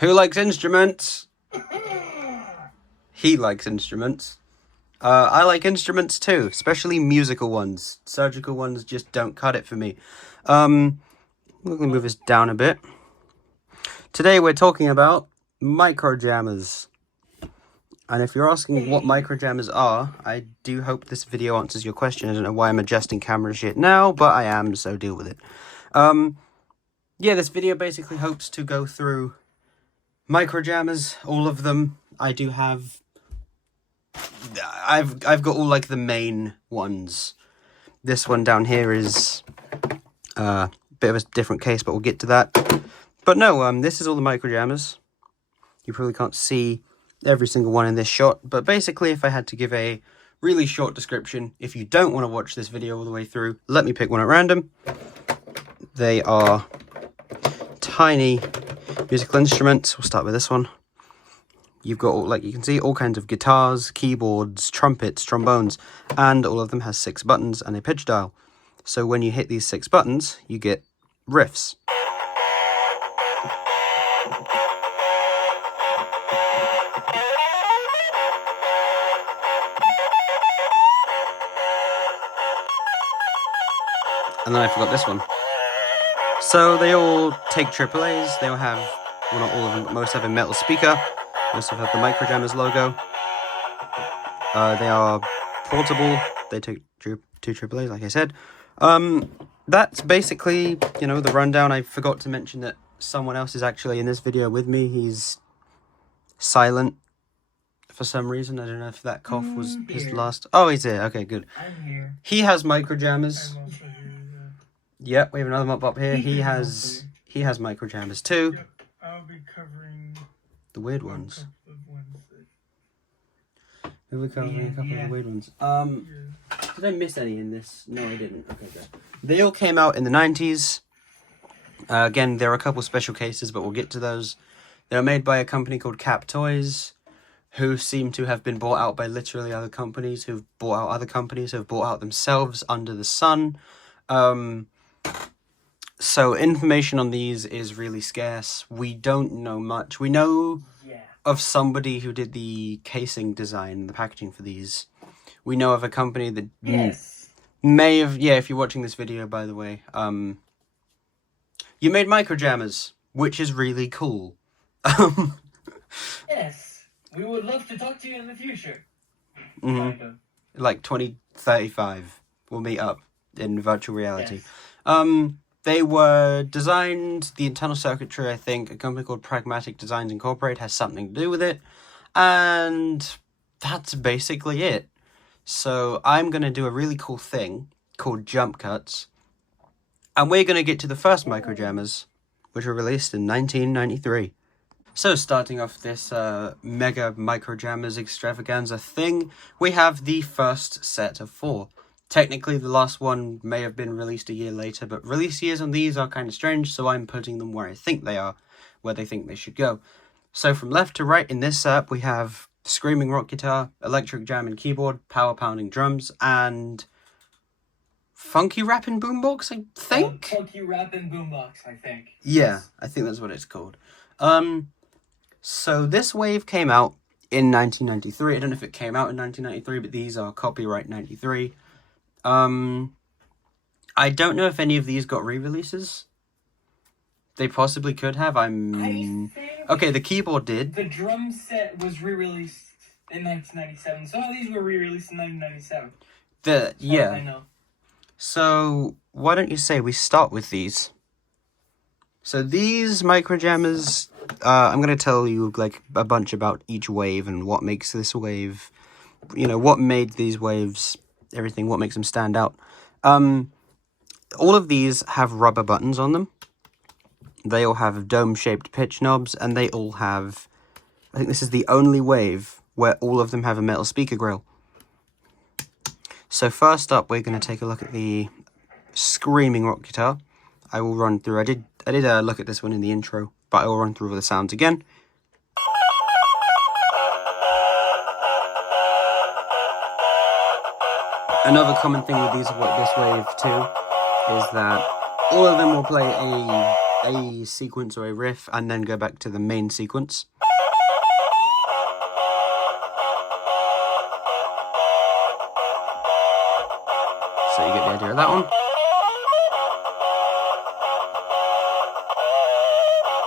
Who likes instruments? He likes instruments. I like instruments too, especially musical ones. Surgical ones just don't cut it for me. We're going to move this down a bit. Today we're talking about microjammers. And if you're asking what microjammers are, I do hope this video answers your question. I don't know why I'm adjusting camera shit now, but I am, so deal with it. Yeah, this video basically hopes to go through microjammers, all of them. I do have... I've got all, like, the main ones. This one down here is a bit of a different case, but we'll get to that. But no, this is all the microjammers. You probably can't see every single one in this shot, but basically if I had to give a really short description, if you don't want to watch this video all the way through, let me pick one at random. They are tiny musical instruments. We'll start with this one. You've got, like you can see, all kinds of guitars, keyboards, trumpets, trombones, and all of them has 6 buttons and a pitch dial. So when you hit these 6 buttons, you get riffs. And then I forgot this one. So they all take AAAs. They all have, well, not all of them, but most have a metal speaker. They also have the Microjammers logo. They are portable. They take 2 AAAs, like I said. That's basically, you know, the rundown. I forgot to mention that someone else is actually in this video with me. He's silent for some reason. I don't know if that cough was his last... Oh, he's here. Okay, good. I'm here. He has microjammers. Yep, we have another mop up here. He has microjammers too. Yep, I'll be covering the weird ones. We'll be covering a couple of the weird ones. Did I miss any in this? No, I didn't. Okay, good. They all came out in the 90s. Again, there are a couple special cases, but we'll get to those. They were made by a company called Cap Toys, who seem to have been bought out by literally other companies, who've bought out other companies, who've bought out themselves under the sun. So information on these is really scarce. We don't know much. We know of somebody who did the casing design, the packaging for these. We know of a company that may have... Yeah, if you're watching this video, by the way. You made microjammers, which is really cool. Yes, we would love to talk to you in the future. Like 2035, we'll meet up in virtual reality. Yes. They were designed, the internal circuitry, I think, a company called Pragmatic Designs Incorporated has something to do with it. And that's basically it. So I'm going to do a really cool thing called jump cuts. And we're going to get to the first microjammers, which were released in 1993. So starting off this mega microjammers extravaganza thing, we have the first set of 4. Technically, the last one may have been released a year later, but release years on these are kind of strange, so I'm putting them where I think they are, where they think they should go. So from left to right in this setup, we have screaming rock guitar, electric jam and keyboard, power pounding drums, and funky rapping boombox, I think? Funky rapping boombox, I think. Yeah, I think that's what it's called. So this wave came out in 1993. I don't know if it came out in 1993, but these are copyright 93. I don't know if any of these got re-releases. They possibly could have. Okay, the keyboard did. The drum set was re-released in 1997. Some of these were re-released in 1997. Yeah. I know. So, why don't you say we start with these? So these microjammers, I'm going to tell you like a bunch about each wave and what makes this wave, you know, what made these waves... everything, what makes them stand out. All of these have rubber buttons on them. They all have dome-shaped pitch knobs, and they all have... I think this is the only wave where all of them have a metal speaker grill. So first up, we're going to take a look at the screaming rock guitar. I will run through... I did look at this one in the intro, but I will run through all the sounds again. Another common thing with this wave too is that all of them will play a a sequence or a riff and then go back to the main sequence. So you get the idea of that one.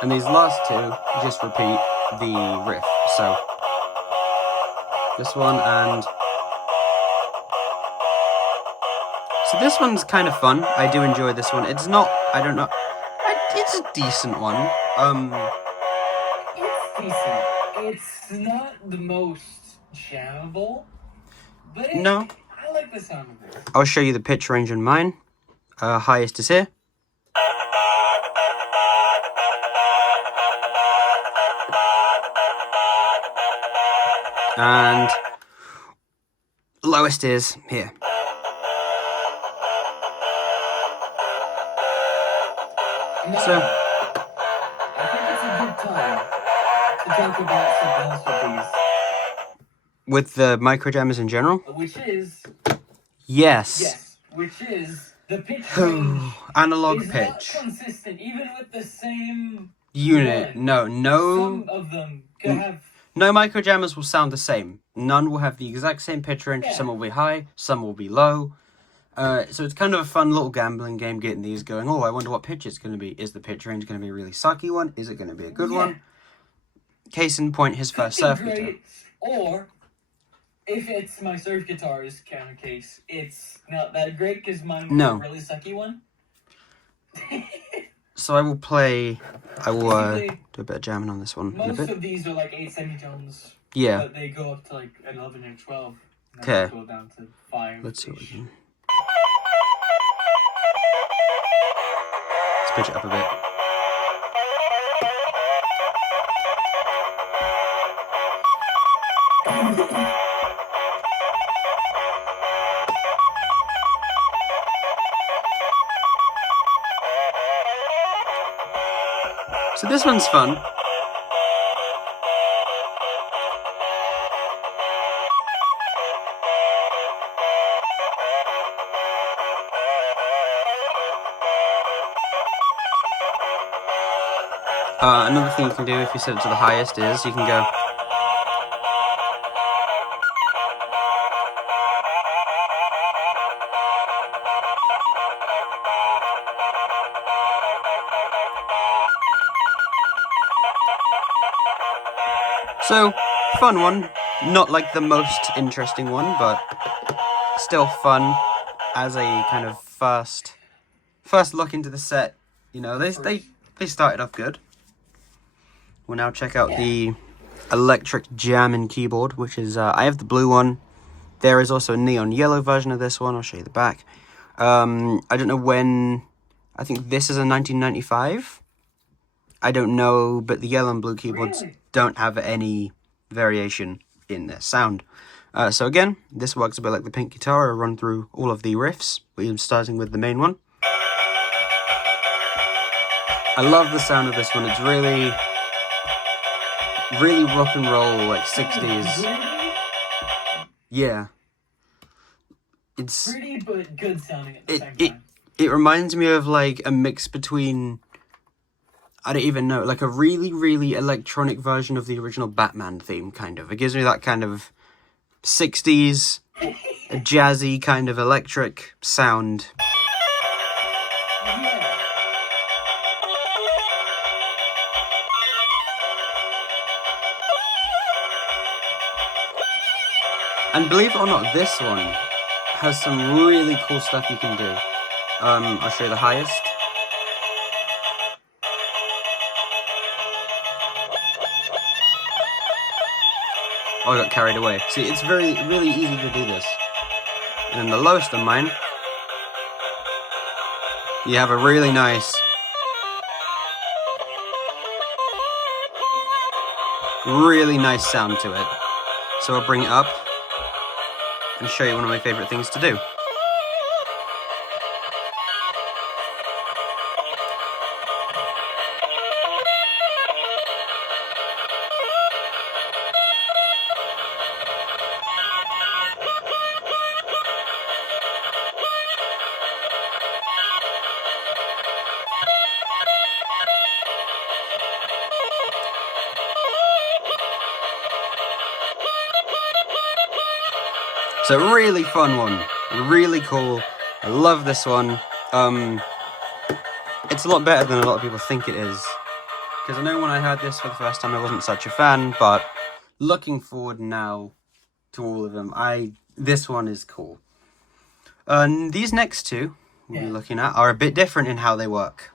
And these last two just repeat the riff. So this one and... So this one's kind of fun. I do enjoy this one. It's not, I don't know, it's a decent one. It's decent. It's not the most jammable, but no. I like the sound of it. I'll show you the pitch range in mine. Highest is here. And lowest is here. So, I think it's a good time to talk about something else with these. With the microjammers in general? Which is... Yes. Yes, which is the pitch range. Analog is pitch. Not consistent, even with the same... unit. one. No. Some of them could have... No microjammers will sound the same. None will have the exact same pitch range. Yeah. Some will be high, some will be low. So it's kind of a fun little gambling game getting these going. Oh, I wonder what pitch it's going to be. Is the pitch range going to be a really sucky one? Is it going to be a good one? Case in point, his first surf guitar. Or, if it's my surf guitar's counter case, it's not that great because mine was a really sucky one. So I will play... I will do a bit of jamming on this one in a bit. Most of these are like 8 semitones. Yeah. But they go up to like 11 and 12. Okay. Go down to 5. Let's see what we can... Let's pitch it up a bit. So this one's fun. Another thing you can do if you set it to the highest is you can go... So, fun one. Not like the most interesting one, but still fun as a kind of first look into the set. You know, they started off good. We'll now check out the electric jamming keyboard, which is, I have the blue one. There is also a neon yellow version of this one. I'll show you the back. I don't know when, I think this is a 1995. I don't know, but the yellow and blue keyboards don't have any variation in their sound. So again, this works a bit like the pink guitar. I'll run through all of the riffs, starting with the main one. I love the sound of this one. It's really rock and roll, like 60s. Yeah. It's pretty but good sounding at the same time. It reminds me of like a mix between, I don't even know, like a really electronic version of the original Batman theme, kind of. It gives me that kind of 60s, jazzy kind of electric sound. And believe it or not, this one has some really cool stuff you can do. I'll show you the highest. Oh, I got carried away. See, it's really easy to do this. And then the lowest of mine, you have a really nice, sound to it. So I'll bring it up and show you one of my favorite things to do. It's a really fun one, really cool. I love this one. It's a lot better than a lot of people think it is. Because I know when I heard this for the first time I wasn't such a fan, but looking forward now to all of them, this one is cool. These next two we'll be looking at are a bit different in how they work.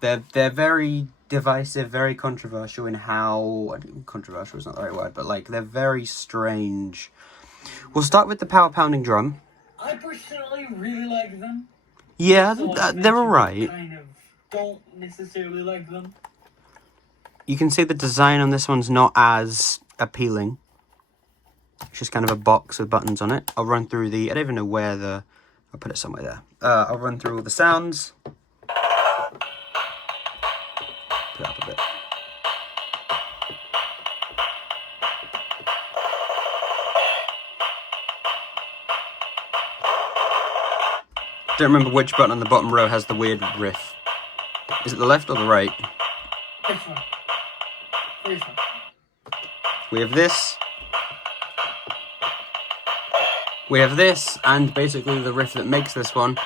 They're very divisive, very controversial in how... Controversial is not the right word, but like they're very strange. We'll start with the power pounding drum. I personally really like them. Yeah, they're alright. Kind of don't necessarily like them. You can see the design on this one's not as appealing. It's just kind of a box with buttons on it. I'll run through I don't even know where I'll put it somewhere there. I'll run through all the sounds. Put it up a bit. Don't remember which button on the bottom row has the weird riff. Is it the left or the right? This one. This one. We have this. We have this, and basically the riff that makes this one.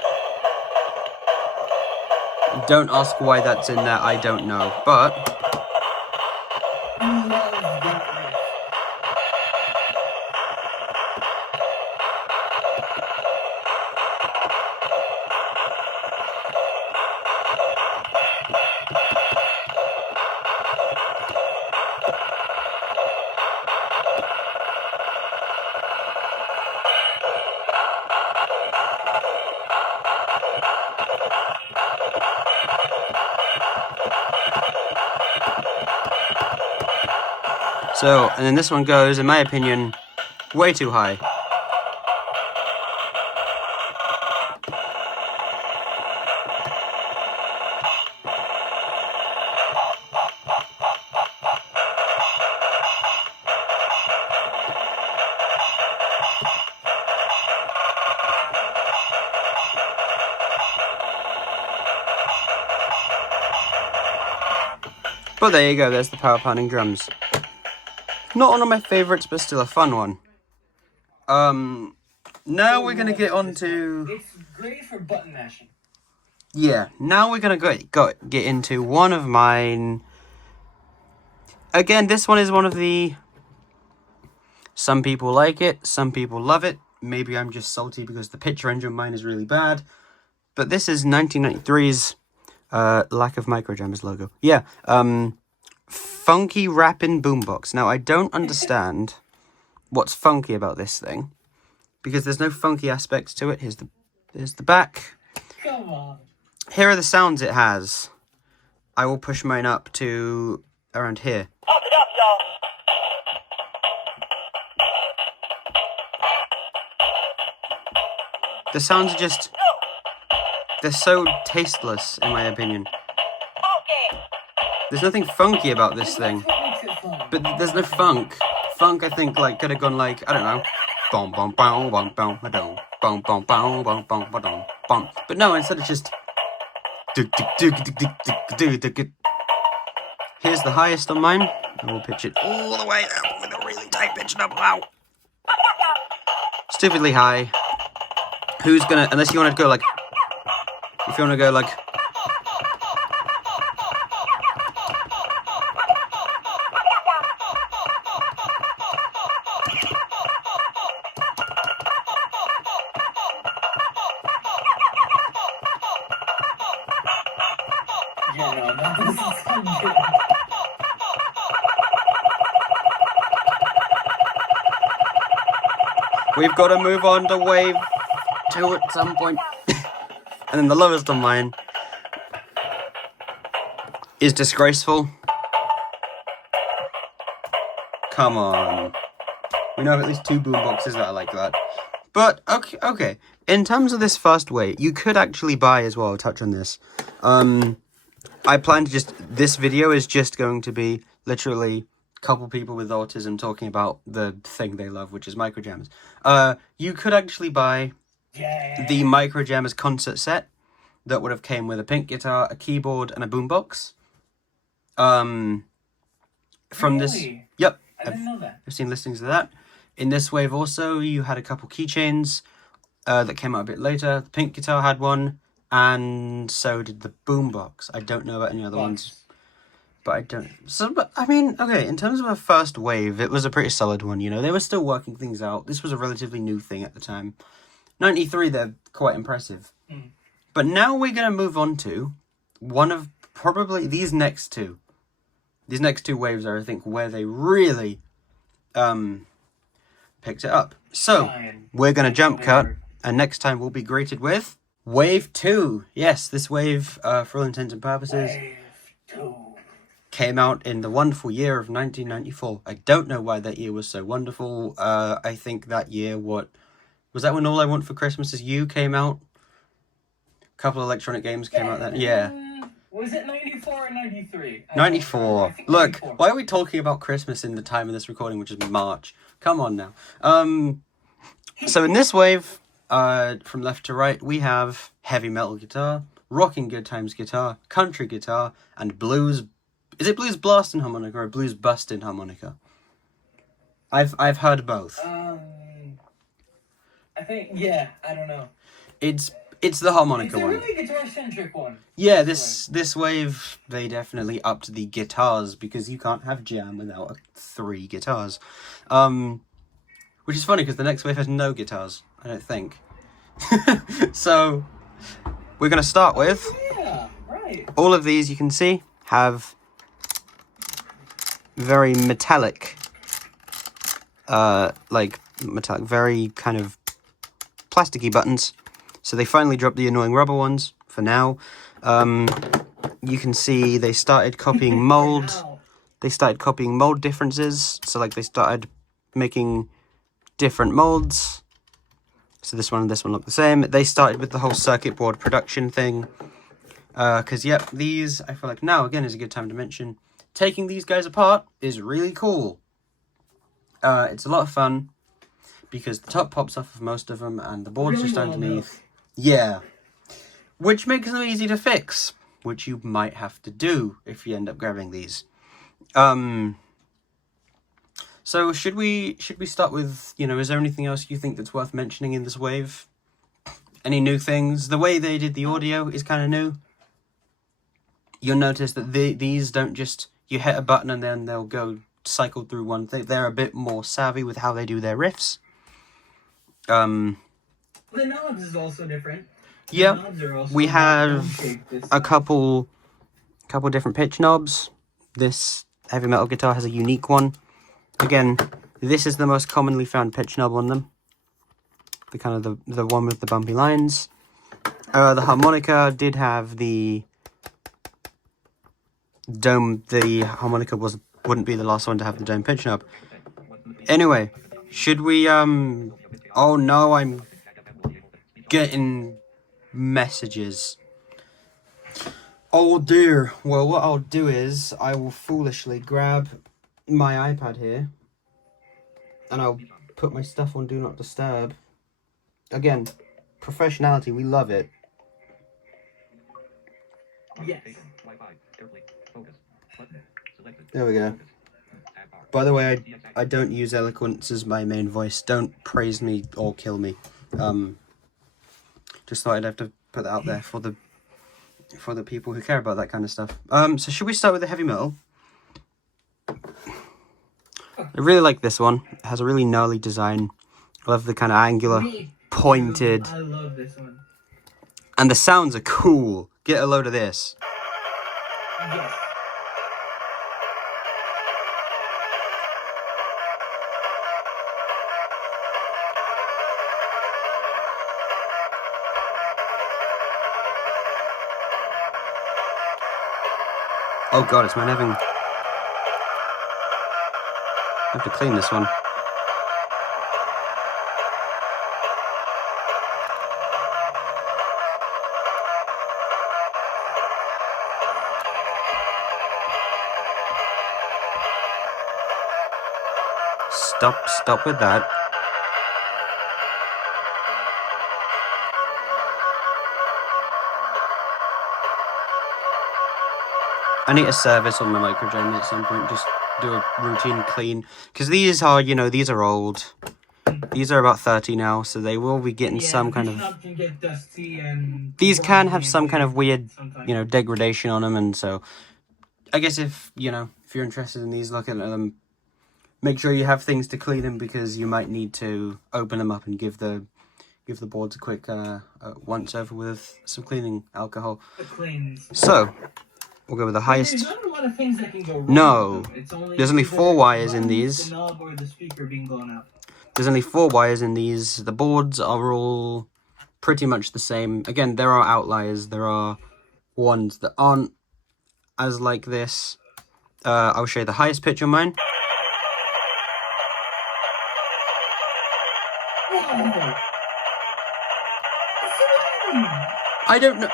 Don't ask why that's in there, I don't know, but... I love that riff. So, and then this one goes, in my opinion, way too high. But there you go, there's the power pounding drums. Not one of my favourites, but still a fun one. Now we're gonna get on to... It's great for button mashing. Yeah, now we're gonna get into one of mine. Again, this one is one of the... Some people like it, some people love it. Maybe I'm just salty because the picture engine mine is really bad. But this is 1993's lack of Microjammers logo. Yeah, funky rapping boombox. Now, I don't understand what's funky about this thing, because there's no funky aspects to it. Here's the back. Come on. Here are the sounds it has. I will push mine up to around here. Pump it up, y'all. The sounds are just... They're so tasteless, in my opinion. Okay. There's nothing funky about this thing. That's what makes it fun. But there's no funk. Funk, I think, like, could have gone like, I don't know. Bom bom bom bom bom ba-dum. Bom bom bom bom bom ba-dum. Bom. But no, instead it's just... Here's the highest on mine. I will pitch it all the way up with a really tight pitch up. Wow. Stupidly high. Who's gonna... Unless you want to go like... If you want to go like... Yeah, no, that doesn't sound good. We've got to move on to wave 2 at some point. And then the lowest on mine is disgraceful. Come on. We know of at least 2 boomboxes that are like that. But, okay. In terms of this first way, you could actually buy as well. I'll touch on this. I plan to just... This video is just going to be literally a couple people with autism talking about the thing they love, which is Microjammers. You could actually buy... the Microjammers concert set that would have came with a pink guitar, a keyboard, and a boombox. From this, Really? yep, I didn't know that. I've seen listings of that. In this wave also, you had a couple keychains that came out a bit later. The pink guitar had one, and so did the boombox. I don't know about any other ones, but I don't. So, but I mean, okay, in terms of a first wave, it was a pretty solid one, you know. They were still working things out. This was a relatively new thing at the time. 93, they're quite impressive. But now we're going to move on to one of probably these next two. These next two waves are, I think, where they really picked it up. So, we're going to jump cut, and next time we'll be greeted with Wave 2. Yes, this wave, for all intents and purposes, came out in the wonderful year of 1994. I don't know why that year was so wonderful. I think that year, was that when All I Want for Christmas Is You came out? A couple of electronic games came out then. Yeah. Was it 94 or 93? 94. Look, 94. Why are we talking about Christmas in the time of this recording, which is March? Come on now. So in this wave, from left to right, we have heavy metal guitar, rocking good times guitar, country guitar, and blues. Is it blues blasting harmonica or blues busting harmonica? I've heard both. I think, yeah, I don't know. It's the harmonica one. It's a really guitar-centric one. Yeah, this wave, they definitely upped the guitars, because you can't have jam without 3 guitars. Which is funny, because the next wave has no guitars, I don't think. So, we're going to start with... Yeah, right. All of these, you can see, have very metallic, very kind of plasticky buttons. So they finally dropped the annoying rubber ones for now. You can see they started copying molds. They started copying mold differences. So like they started making different molds. So this one and this one look the same. They started with the whole circuit board production thing. Because, yep, these, I feel like now, again, is a good time to mention, taking these guys apart is really cool. It's a lot of fun, because the top pops off of most of them, and the board's just underneath. Yeah. Which makes them easy to fix, which you might have to do if you end up grabbing these. So should we start with, is there anything else you think that's worth mentioning in this wave? Any new things? The way they did the audio is kind of new. You'll notice that these don't just, you hit a button and then they'll go cycle through one thing. They're a bit more savvy with how they do their riffs. The knobs is also different. Yeah, we have a couple different pitch knobs. This heavy metal guitar has a unique one. Again, this is the most commonly found pitch knob on them. The kind of the one with the bumpy lines. The harmonica did have the dome. The harmonica wouldn't be the last one to have the dome pitch knob. Anyway, should we oh no, I'm getting messages. Oh dear. Well, what I'll do is I will foolishly grab my iPad here and I'll put my stuff on Do Not Disturb. Again, professionality, we love it. Yes. There we go. By the way, I don't use eloquence as my main voice. Don't praise me or kill me. Just thought I'd have to put that out there for the people who care about that kind of stuff. So should we start with the heavy metal? I really like this one. It has a really gnarly design. I love the kind of angular, pointed. I love this one. And the sounds are cool. Get a load of this. Yes. Oh god, it's mine having... I have to clean this one. Stop with that. I need a service on my microgen at some point, just do a routine clean. Because these are, these are old. These are about 30 now, so they will be getting some kind of... Can get dusty and these can have some kind of weird, degradation on them, and so... I guess if you're interested in these, looking at them, make sure you have things to clean them, because you might need to open them up and give the boards a quick once over with some cleaning alcohol. So, we'll go with the highest. There's not a lot of things that can go wrong. No, there's only either 4 wires in the these. knob or the speaker being blown out. There's only 4 wires in these. The boards are all pretty much the same. Again, there are outliers. There are ones that aren't as like this. I'll show you the highest pitch on mine. Whoa. I don't know.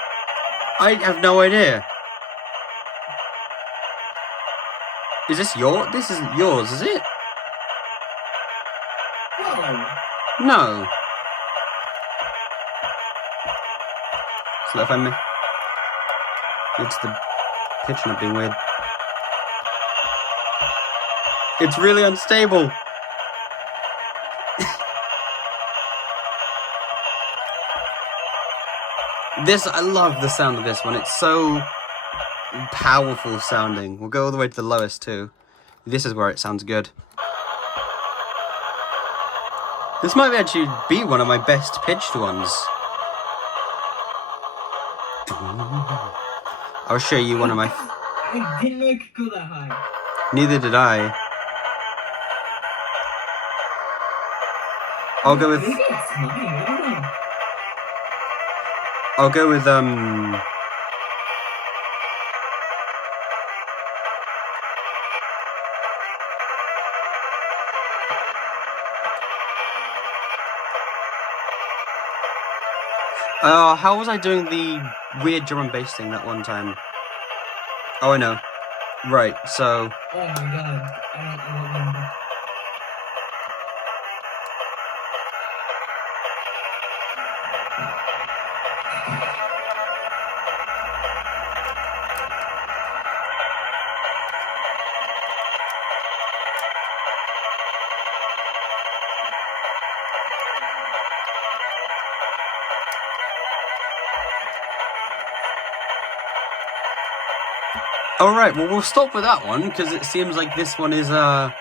I have no idea. Is this yours? This isn't yours, is it? No. So if I'm... It's the pitch not being weird. It's really unstable. I love the sound of this one. It's so powerful sounding. We'll go all the way to the lowest too. This is where it sounds good. This might actually be one of my best pitched ones. I'll show you one of my... I didn't know it could go that high. Neither did I. I'll go with... Maybe it's mine, I don't know. I'll go with, how was I doing the weird drum and bass thing that one time? Oh, I know. Right, so... Oh my god, I don't remember. Alright, well, we'll stop with that one, because it seems like this one is, you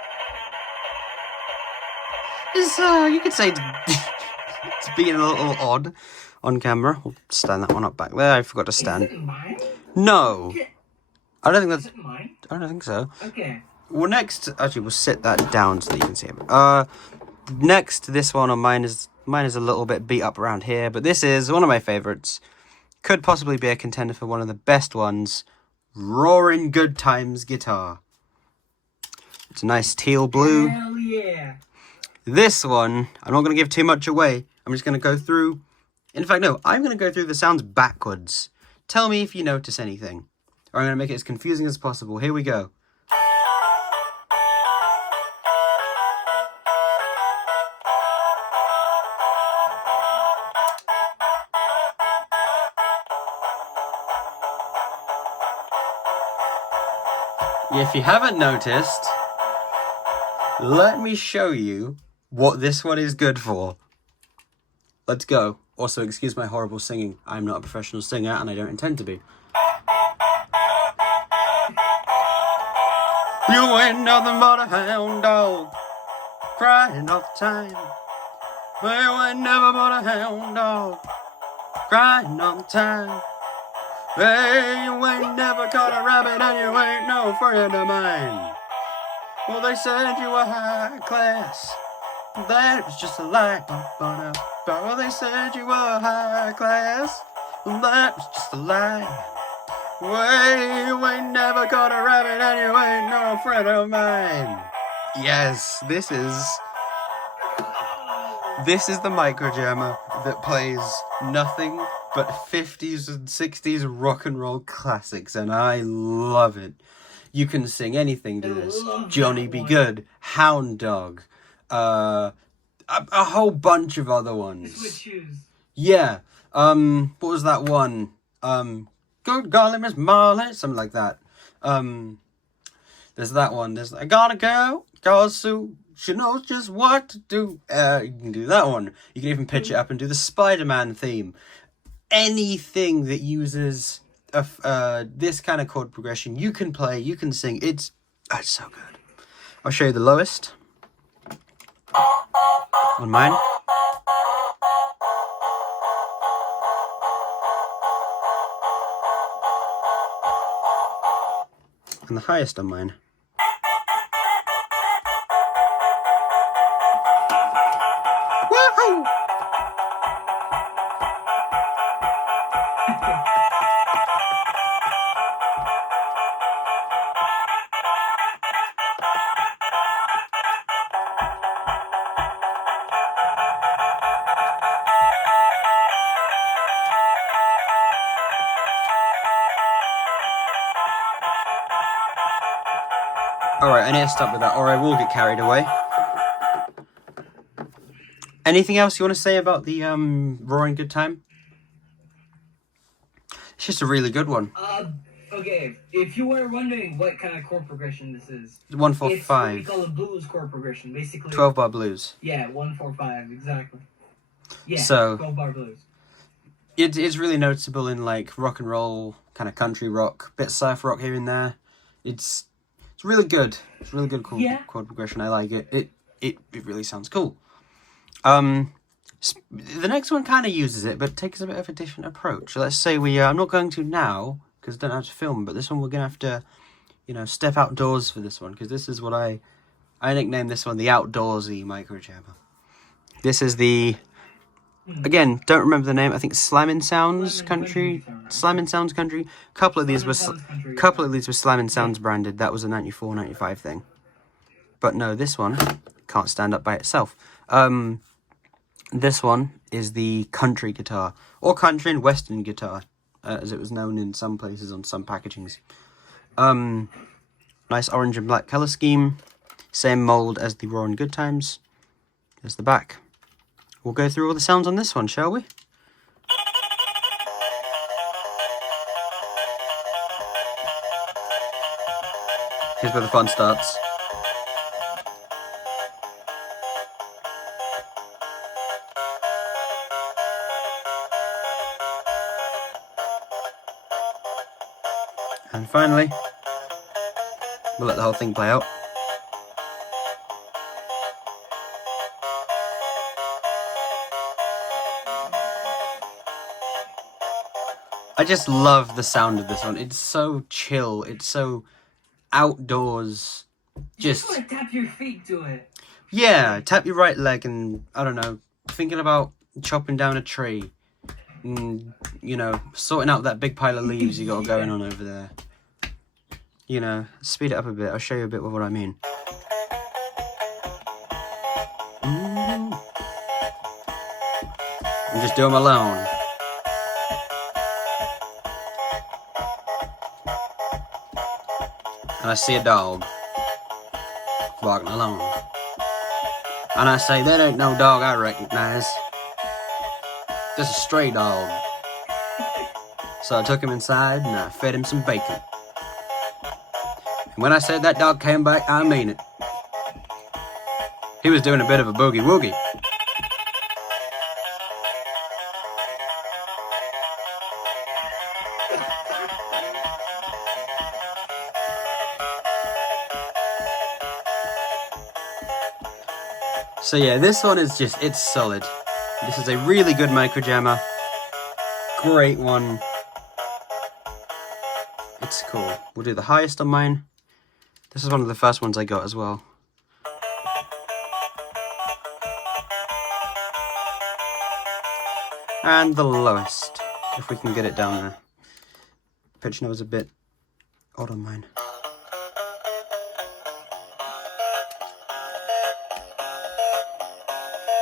could say it's being a little odd on camera. We'll stand that one up back there. I forgot to stand. Is it mine? No. I don't think Is that's... it mine? I don't think so. Okay. Well, next... Actually, we'll sit that down so that you can see it. Next, this one on mine is a little bit beat up around here, but this is one of my favourites. Could possibly be a contender for one of the best ones. Roaring Good Times guitar. It's a nice teal blue. Hell yeah. This one, I'm not going to give too much away. I'm just going to go through... In fact, no, I'm going to go through the sounds backwards. Tell me if you notice anything. Or I'm going to make it as confusing as possible. Here we go. If you haven't noticed, let me show you what this one is good for. Let's go. Also, excuse my horrible singing. I'm not a professional singer, and I don't intend to be. You ain't nothing but a hound dog, crying all the time. You ain't never but a hound dog, crying all the time. Hey, you ain't never caught a rabbit and you ain't no friend of mine. Well, they said you were high class. That was just a lie. Well, they said you were high class. That was just a lie. Well, you ain't never caught a rabbit and you ain't no friend of mine. Yes, this is the microjammer that plays nothing but 50s and 60s rock and roll classics, and I love it. You can sing anything to this. Johnny Be Good, Hound Dog, a whole bunch of other ones. Yeah. What was that one? Good golly, Miss Marley, something like that. There's that one. There's I gotta go, cause Sue, she knows just what to do. You can do that one. You can even pitch it up and do the Spider-Man theme. Anything that uses this kind of chord progression, you can play, you can sing. It's so good. I'll show you the lowest on mine. And the highest on mine. Woohoo! Alright, I need to stop with that, or I will get carried away. Anything else you want to say about the Roaring Good Time? It's just a really good one. Okay, if you were wondering what kind of chord progression this is, 1-4-5. it's what we call a blues chord progression, basically. 12-bar blues. Yeah, 1-4-5, exactly. Yeah, so 12-bar blues. It's really noticeable in like rock and roll, kind of country rock, bit surf rock here and there. It's really good. It's really good chord progression. I like it. It really sounds cool. The next one kind of uses it, but takes a bit of a different approach. Let's say I'm not going to now because I don't have to film, but this one we're gonna have to, step outdoors for this one because this is what I nicknamed this one the outdoorsy microjammer. This is the again, don't remember the name. I think Slammin' Sounds Country. Slammin' Sounds Country. Couple of these were Slammin' Sounds branded. That was a 94, 95 thing. But no, this one can't stand up by itself. This one is the country guitar, or country and western guitar, as it was known in some places on some packagings. Nice orange and black color scheme. Same mold as the Roaring Good Times. There's the back. We'll go through all the sounds on this one, shall we? Here's where the fun starts. And finally, we'll let the whole thing play out. I just love the sound of this one. It's so chill. It's so outdoors. Just like tap your feet to it. Yeah, tap your right leg and, I don't know, thinking about chopping down a tree. And, sorting out that big pile of leaves you got going on over there. Speed it up a bit. I'll show you a bit of what I mean. I'm just doing them alone. And I see a dog walking along. And I say, that ain't no dog I recognize. Just a stray dog. So I took him inside and I fed him some bacon. And when I said that dog came back, I mean it. He was doing a bit of a boogie woogie. So yeah, this one is it's solid. This is a really good microjammer. Great one. It's cool. We'll do the highest on mine. This is one of the first ones I got as well. And the lowest, if we can get it down there. Pitch note is a bit odd on mine.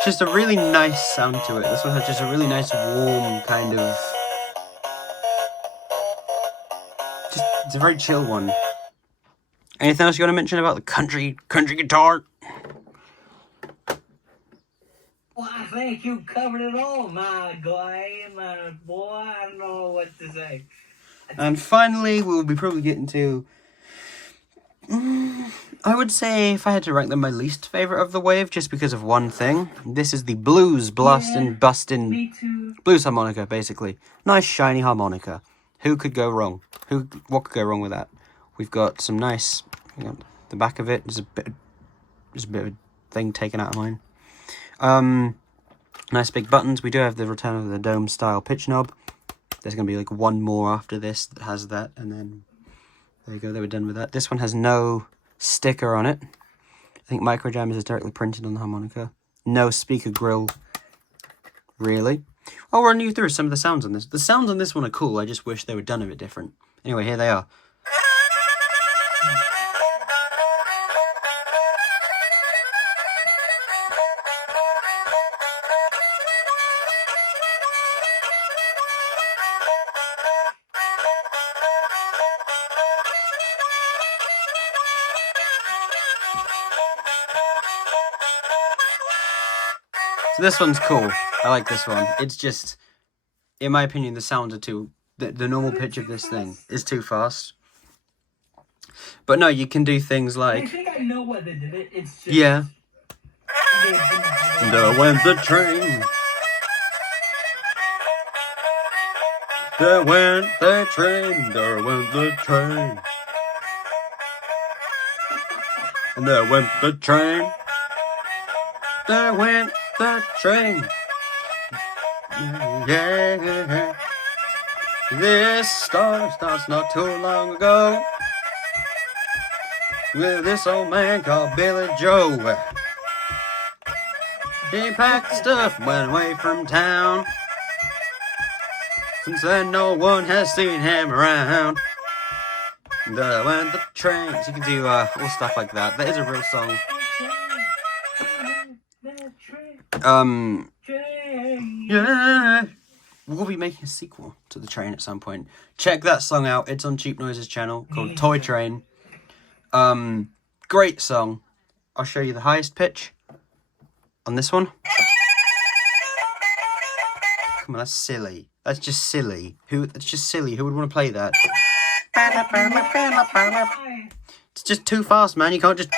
Just a really nice sound to it. This one has just a really nice, warm kind of... it's a very chill one. Anything else you want to mention about the country guitar? Well, I think you covered it all, my guy, my boy. I don't know what to say. And finally, we'll be probably getting to I would say if I had to rank them my least favorite of the wave, just because of one thing, this is the blues blasting, busting Me too. blues harmonica, basically. Nice shiny harmonica. Who could go wrong? What could go wrong with that? We've got some nice. The back of it is a bit of a thing taken out of mine. Nice big buttons. We do have the return of the dome style pitch knob. There's going to be like one more after this that has that, and then there you go, they were done with that. This one has no sticker on it. I think Microjam is directly printed on the harmonica. No speaker grill, really. I'll run you through some of the sounds on this. The sounds on this one are cool, I just wish they were done a bit different. Anyway, here they are. So this one's cool. I like this one. It's just, in my opinion, the sounds are too... The normal pitch of this thing is too fast. But no, you can do things like... I think I know why they did it. It's just... Yeah. There went the train. There went the train. There went the train. And there went the train. There went the train. Yeah. This starts not too long ago. With this old man called Billy Joe. He packed stuff, went away from town. Since then, no one has seen him around. There went the train. So you can do all stuff like that. That is a real song. Yeah. We'll be making a sequel to The Train at some point. Check that song out. It's on Cheap Noise's channel called Toy Train. Great song. I'll show you the highest pitch on this one. Come on, that's silly. That's just silly. That's just silly. Who would want to play that? It's just too fast, man. You can't just...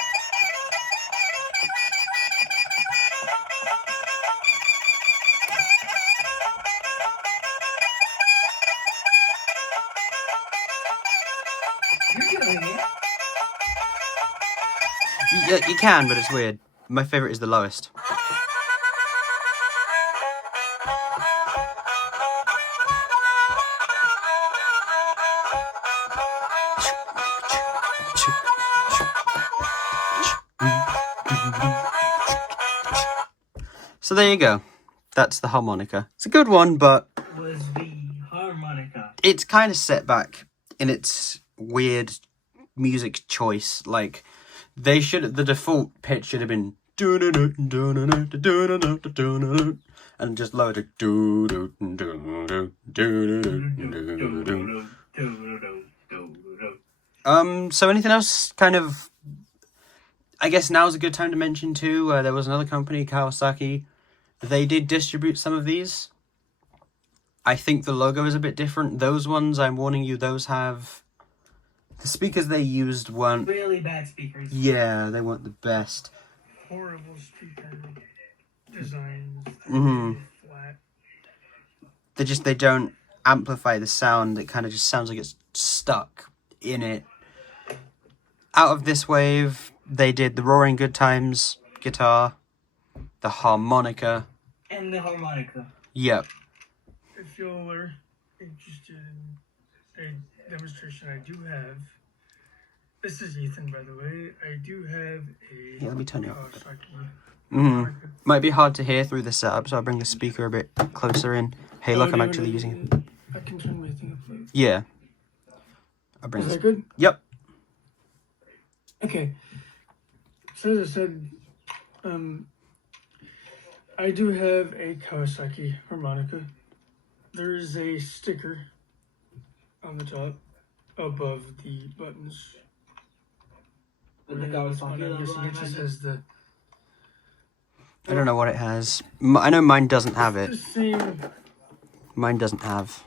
Yeah, you can, but it's weird. My favourite is the lowest. So there you go. That's the harmonica. It's a good one, but... Was the harmonica. It's kind of set back in its weird music choice. Like, they should... The default pitch should have been... And just lowered it. So anything else kind of... I guess now's a good time to mention too, there was another company, Kawasaki. They did distribute some of these. I think the logo is a bit different. Those ones, I'm warning you, those have... The speakers they used weren't... Really bad speakers. Yeah, they weren't the best. Horrible speaker designs. Flat. They don't amplify the sound. It kind of just sounds like it's stuck in it. Out of this wave, they did the Roaring Good Times guitar, the harmonica. And the harmonica. Yep. If you're interested in a demonstration I do have, this is Ethan, by the way. I do have a... Yeah, let me turn it up. Kawasaki. Might be hard to hear through the setup, so I'll bring the speaker a bit closer in. Hey, look, I'm actually using it. I can turn my thing up. Yeah. I'll bring Is this. that good? Yep. Okay. So as I said, I do have a Kawasaki harmonica. There is a sticker on the top above the buttons. With the Kawasaki I'm guessing it just has the... I don't know what it has. I know mine doesn't have it. The same... Mine doesn't have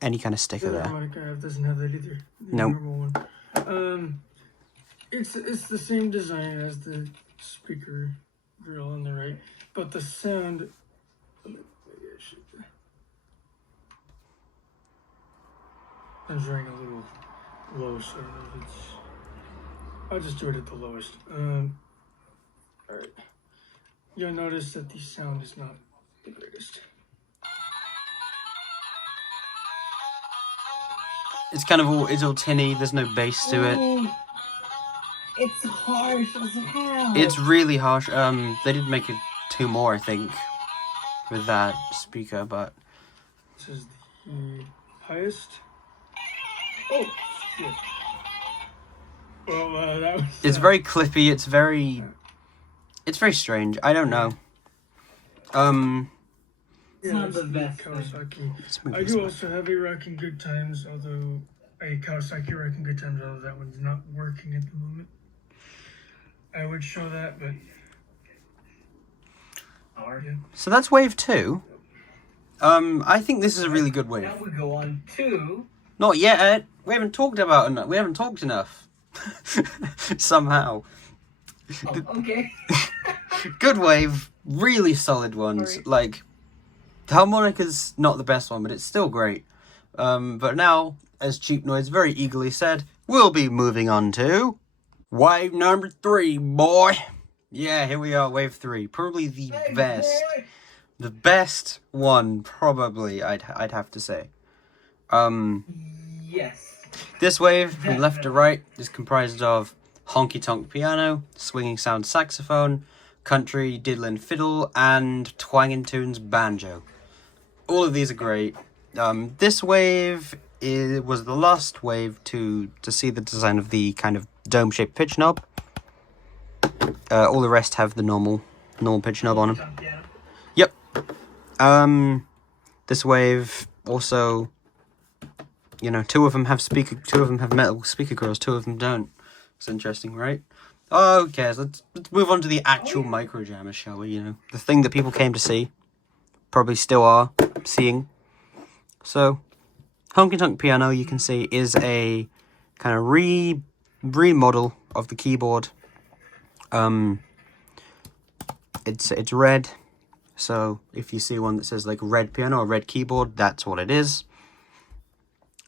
any kind of sticker The there. harmonica I have doesn't have that either. The Nope. normal one. It's the same design as the speaker grill on the right, but the sound. Maybe I should. I'm drawing a little low, so I don't know if it's. I'll just do it at the lowest. Alright. You'll notice that the sound is not the greatest. It's kind of all tinny. There's no bass to it. It's harsh as hell. It's really harsh. They did make it 2 more, I think, with that speaker, but This is the highest. Oh shit. Well, that was. it's very clippy. It's very strange. I don't know. It's not the best. Kawasaki. Let's move I this do way. also have a Rockin' Good Times, although a Kawasaki Rockin' Good Times, although that one's not working at the moment. I would show that, but yeah. So that's wave 2. I think this is a really good wave. Now we go on to. Not yet. We haven't talked about enough. We haven't talked enough. Somehow. Oh, okay. Good wave. Really solid ones. Sorry. Like, the harmonica's not the best one, but it's still great. But now, as Cheap Noise very eagerly said, we'll be moving on to wave number 3, boy. Yeah, here we are, wave 3. Probably the Hey, best. boy. The best one, probably, I'd have to say. Yes. This wave, from left to right, is comprised of honky-tonk piano, swinging sound saxophone, country diddlin' fiddle, and twangin' tunes banjo. All of these are great. This wave was the last wave to see the design of the kind of dome-shaped pitch knob. All the rest have the normal pitch knob on them. Yeah. Yep. This wave also, you know, 2 of them have metal speaker grills, 2 of them don't. It's interesting, right? Okay, so let's move on to the actual micro jammer, shall we? You know, the thing that people came to see, probably still are seeing. So, Honky Tonk Piano, you can see, is a kind of remodel of the keyboard. It's red. So if you see one that says like red piano or red keyboard, that's what it is.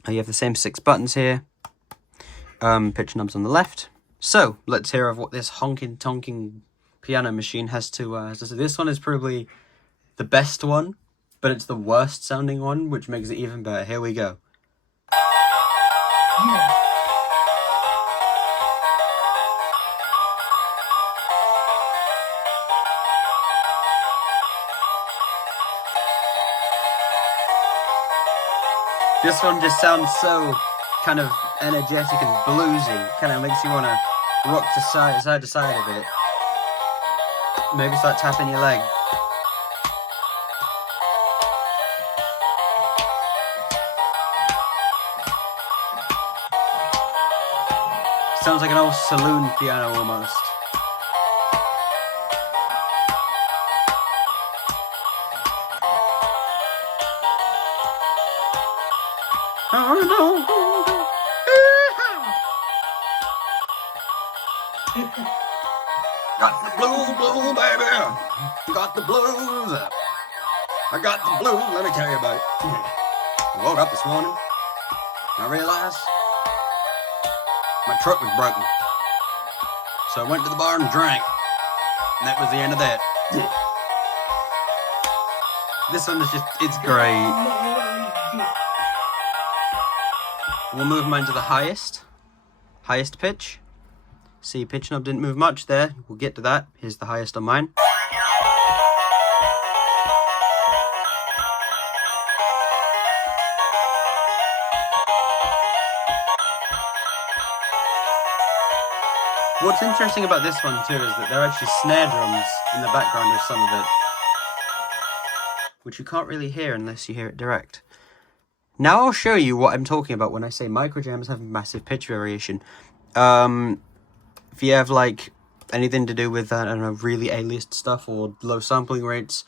You have the same 6 buttons here. Pitch knobs on the left. So let's hear of what this honking tonking piano machine has to say. This one is probably the best one, but it's the worst sounding one, which makes it even better. Here we go. Yeah. This one just sounds so kind of energetic and bluesy. Kind of makes you want to rock to side to side a bit. Maybe start tapping your leg. Sounds like an old saloon piano almost. Got the blues, baby. Got the blues. I got the blues. Let me tell you about it. I woke up this morning. I realized my truck was broken. So I went to the bar and drank. And that was the end of that. This one is just, it's great. We'll move mine to the highest pitch. See, pitch knob didn't move much there. We'll get to that. Here's the highest on mine. What's interesting about this one too is that there are actually snare drums in the background of some of it, which you can't really hear unless you hear it direct. Now I'll show you what I'm talking about when I say microjammers have massive pitch variation. If you have like anything to do with I don't know, really aliased stuff or low sampling rates,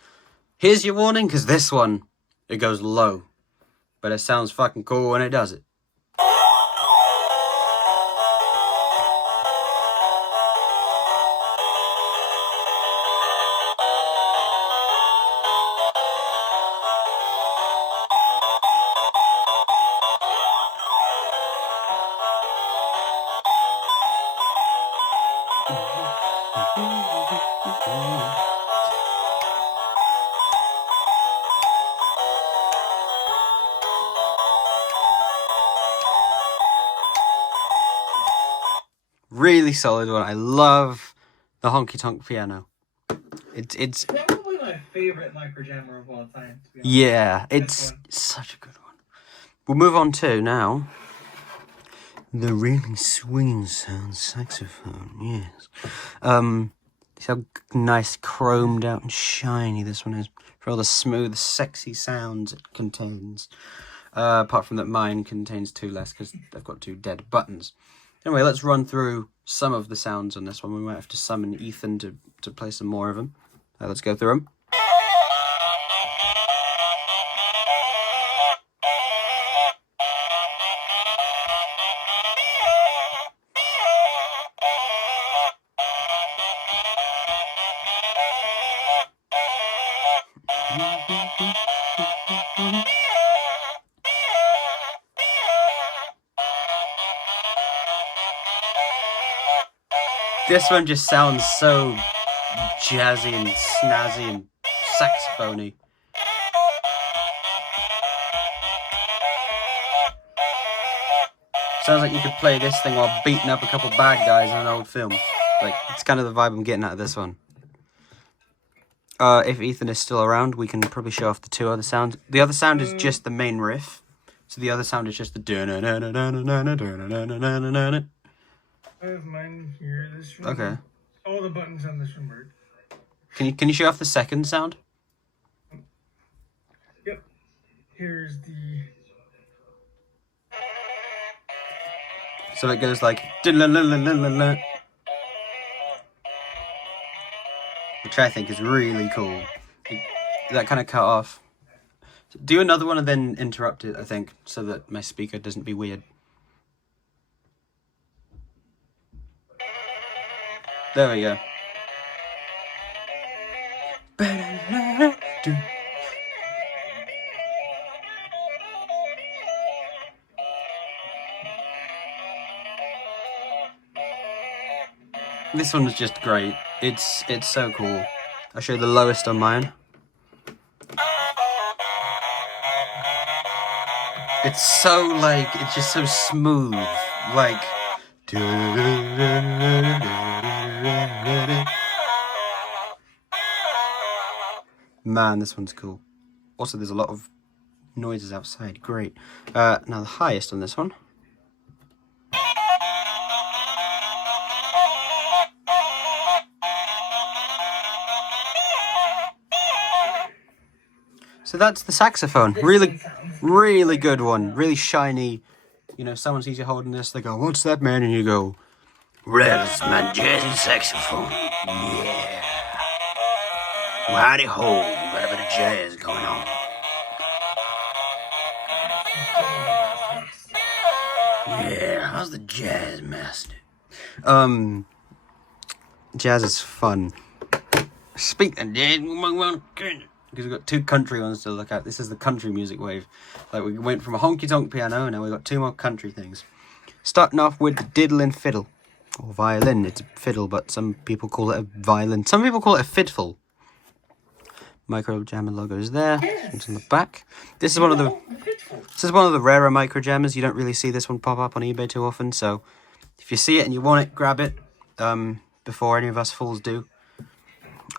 here's your warning, because this one, it goes low, but it sounds fucking cool when it does it. Really solid one. I love the honky tonk piano. It's probably my favorite microjammer of all time. To be honest. Yeah, it's such a good one. We'll move on to now the really swinging sound saxophone. Yes. See how nice, chromed out and shiny this one is for all the smooth, sexy sounds it contains. Apart from that, mine contains two less because I've got two dead buttons. Anyway, let's run through some of the sounds on this one. We might have to summon Ethan to play some more of them. Let's go through them. This one just sounds so jazzy and snazzy and saxophony. Sounds like you could play this thing while beating up a couple bad guys in an old film. Like, it's kind of the vibe I'm getting out of this one. If Ethan is still around, we can probably show off the two other sounds. The other sound is just the main riff. So the other sound is just the I have mine here. This one. Okay. All the buttons on this one work. Can you show off the second sound? Yep. Here's the. So it goes like, which I think is really cool. That kind of cut off. Do another one and then interrupt it, I think, so that my speaker doesn't be weird. There we go. This one is just great. It's so cool. I'll show you the lowest on mine. It's so it's just so smooth. Like. Man, this one's cool. Also, there's a lot of noises outside. Great. Now the highest on this one. So that's the saxophone. Really, really good one. Really shiny. You know, someone sees you holding this, they go, "What's that, man?" And you go, "Well, that's my jazzy saxophone. Yeah. Well, howdy ho. Got a bit of jazz going on." Yeah, how's the jazz master? Jazz is fun. Speak of jazz, because we've got two country ones to look at. This is the country music wave. Like, we went from a honky-tonk piano, and now we've got two more country things. Starting off with the diddle and fiddle. Or violin. It's a fiddle, but some people call it a violin. Some people call it a fiddle. Microjammer logo is there. It's on the back. This is one of the rarer microjammers. You don't really see this one pop up on eBay too often, so if you see it and you want it, grab it before any of us fools do.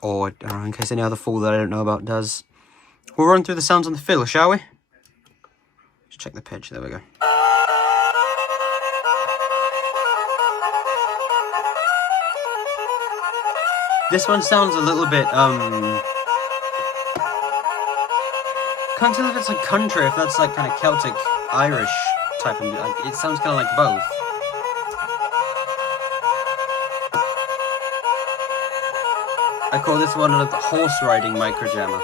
Or in case any other fool that I don't know about does. We'll run through the sounds on the fiddle, shall we? Just check the pitch. There we go. This one sounds a little bit, can't tell if it's like country, if that's like kind of Celtic, Irish type of, like, it sounds kind of like both. I call this one a horse riding microjammer.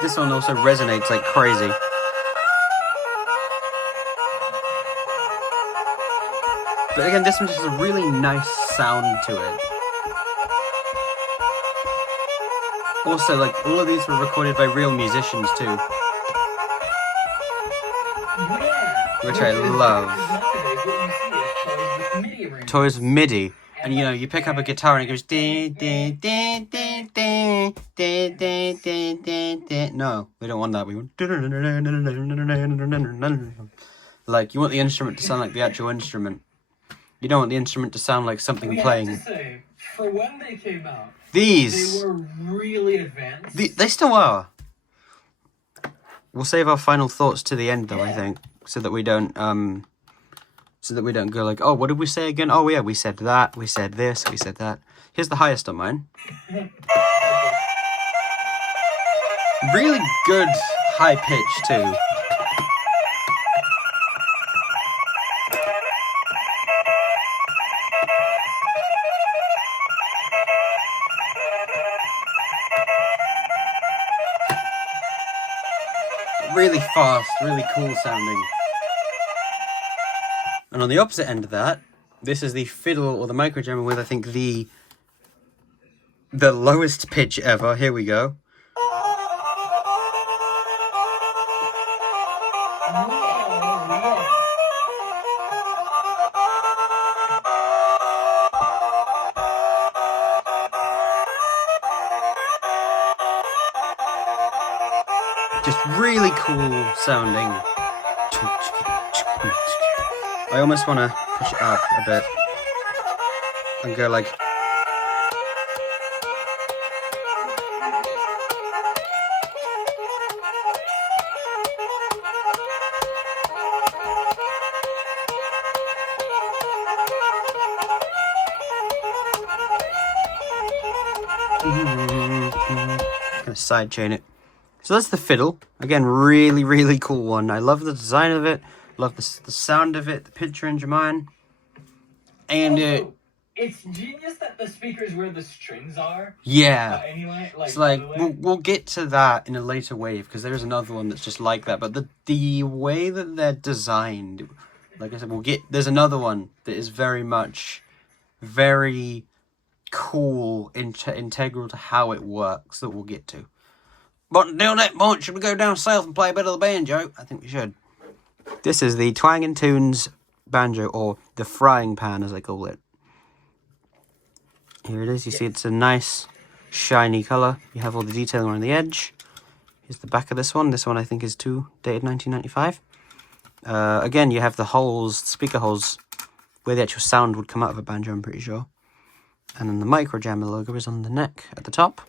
This one also resonates like crazy. But again, this one just has a really nice sound to it. Also, like, all of these were recorded by real musicians too, Yeah. which I love. Nowadays, what you see is toys with MIDI arrangements. Toys with MIDI. And you know, you pick up a guitar and it goes ding ding ding ding ding ding ding ding ding ding. No, we don't want that. We want like, you want the instrument to sound like the actual instrument. You don't want the instrument to sound like something playing. I have to say, for when they came out, These they were really advanced. they still are. We'll save our final thoughts to the end though, I think, so that we don't go like, oh, what did we say again? Oh yeah, we said that, we said this, we said that. Here's the highest on mine. Really good high pitch too. Really fast, really cool sounding. And on the opposite end of that, this is the fiddle or the microjammer with, I think, the lowest pitch ever. Here we go. Just really cool sounding. I almost want to push it up a bit and go like... Gonna sidechain it. So that's the fiddle. Again, really, really cool one. I love the design of it. Love the sound of it, the pitch range of mine. And also, it's genius that the speakers where the strings are. Yeah. Anyway, It's like, we'll get to that in a later wave, because there's another one that's just like that. But the way that they're designed, like I said, there's another one that is very much, very cool, integral to how it works, that we'll get to. But until that point, should we go down south and play a bit of the banjo? I think we should. This is the Twang and Tunes banjo, or the frying pan as I call it. Here it is. You see it's a nice shiny colour. You have all the detailing around the edge. Here's the back of this one. This one I think is dated 1995. Again, you have the holes, speaker holes, where the actual sound would come out of a banjo, I'm pretty sure. And then the microjammer logo is on the neck at the top.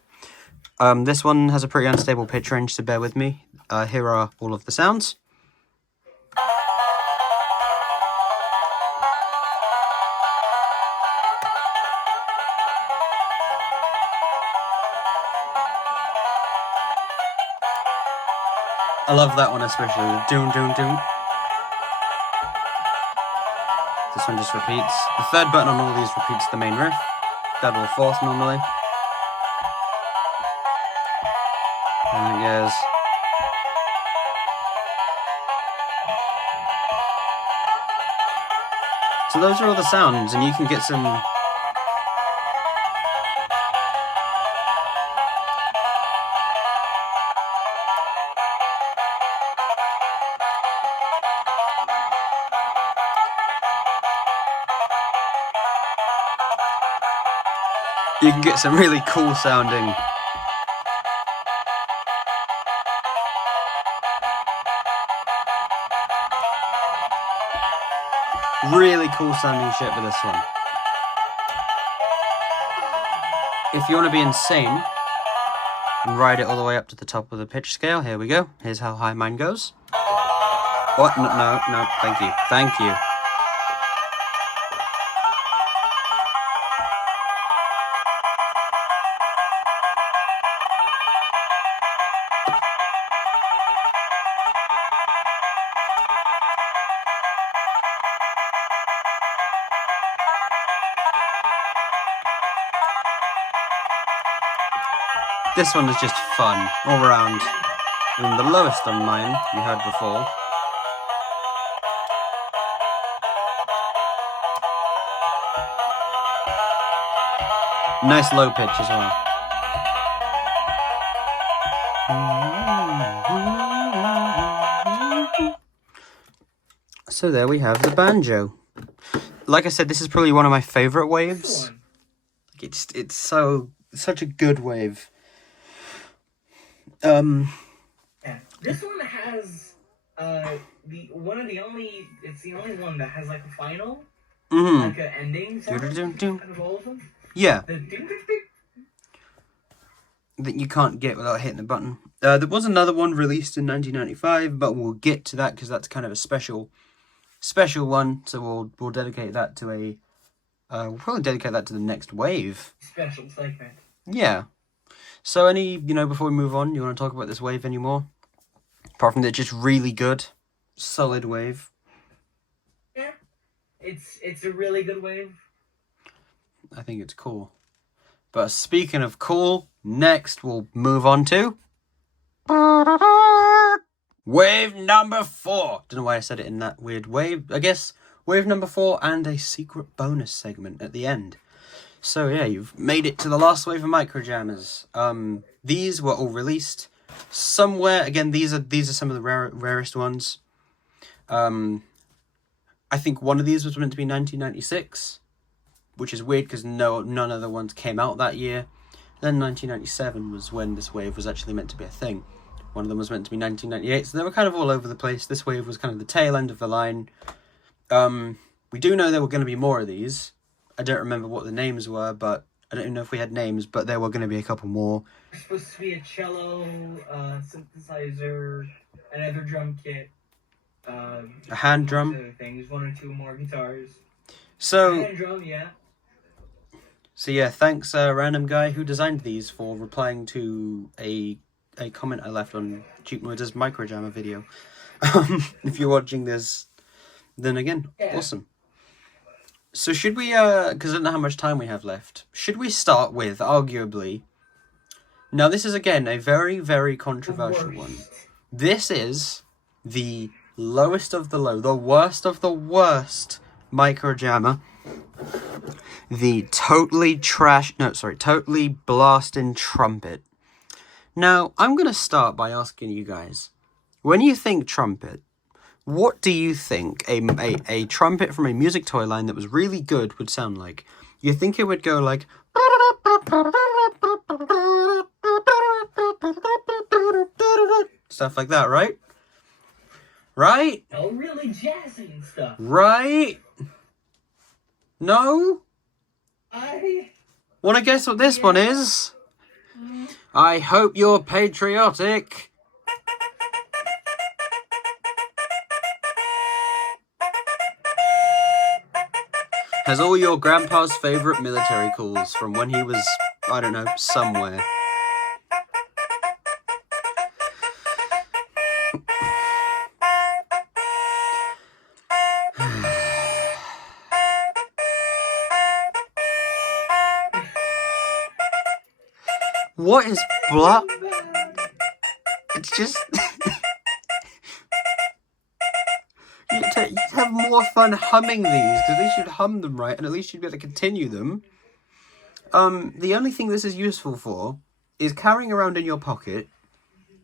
This one has a pretty unstable pitch range, so bear with me. Here are all of the sounds. I love that one especially, the doom doom doom. This one just repeats. The third button on all these repeats the main riff. Third or fourth normally. And it goes. So those are all the sounds, and you can get some... You can get some really cool sounding. Really cool sounding shit with this one. If you want to be insane and ride it all the way up to the top of the pitch scale, here we go. Here's how high mine goes. What? No, thank you. Thank you. This one is just fun, all around. And the lowest on mine, you heard before. Nice low pitch as well. So there we have the banjo. Like I said, this is probably one of my favourite waves. It's such a good wave. Yeah. This one has it's the only one that has like a final, like an ending sound out of all of them. Yeah. The ding, ding, ding. That you can't get without hitting the button. There was another one released in 1995, but we'll get to that because that's kind of a special one. So we'll dedicate that to we'll probably dedicate that to the next wave. Special segment. Yeah. So before we move on, you want to talk about this wave anymore? Apart from that, just really good, solid wave. Yeah, it's a really good wave. I think it's cool. But speaking of cool, next we'll move on to wave number 4. Don't know why I said it in that weird wave. I guess wave number 4 and a secret bonus segment at the end. So yeah, you've made it to the last wave of Microjammers. These were all released somewhere. Again, these are some of the rarest ones. I think one of these was meant to be 1996, which is weird because none other ones came out that year. Then 1997 was when this wave was actually meant to be a thing. One of them was meant to be 1998, so they were kind of all over the place. This wave was kind of the tail end of the line. We do know there were going to be more of these. I don't remember what the names were, but I don't even know if we had names, but there were going to be a couple more. There's supposed to be a cello, synthesizer, another drum kit. A hand drum. Other things, 1 or 2 more guitars. So, hand drum, yeah. So yeah, thanks random guy who designed these for replying to a comment I left on Cheapwood's Microjammer video. If you're watching this, then again, awesome. So should we, because I don't know how much time we have left, should we start with, arguably, now this is again a very, very controversial one. This is the lowest of the low, the worst of the worst Microjammer. The totally blasting trumpet. Now, I'm going to start by asking you guys, when you think trumpet, what do you think a trumpet from a music toy line that was really good would sound like? You think it would go like... stuff like that, right? Right? Oh, really jazzy and stuff. Right? No? Want to guess what this one is? I hope you're patriotic. Has all your grandpa's favourite military calls from when he was, I don't know, somewhere. What is blah? It's just... You'd have more fun humming these, because at least you'd hum them right, and at least you'd be able to continue them. The only thing this is useful for is carrying around in your pocket,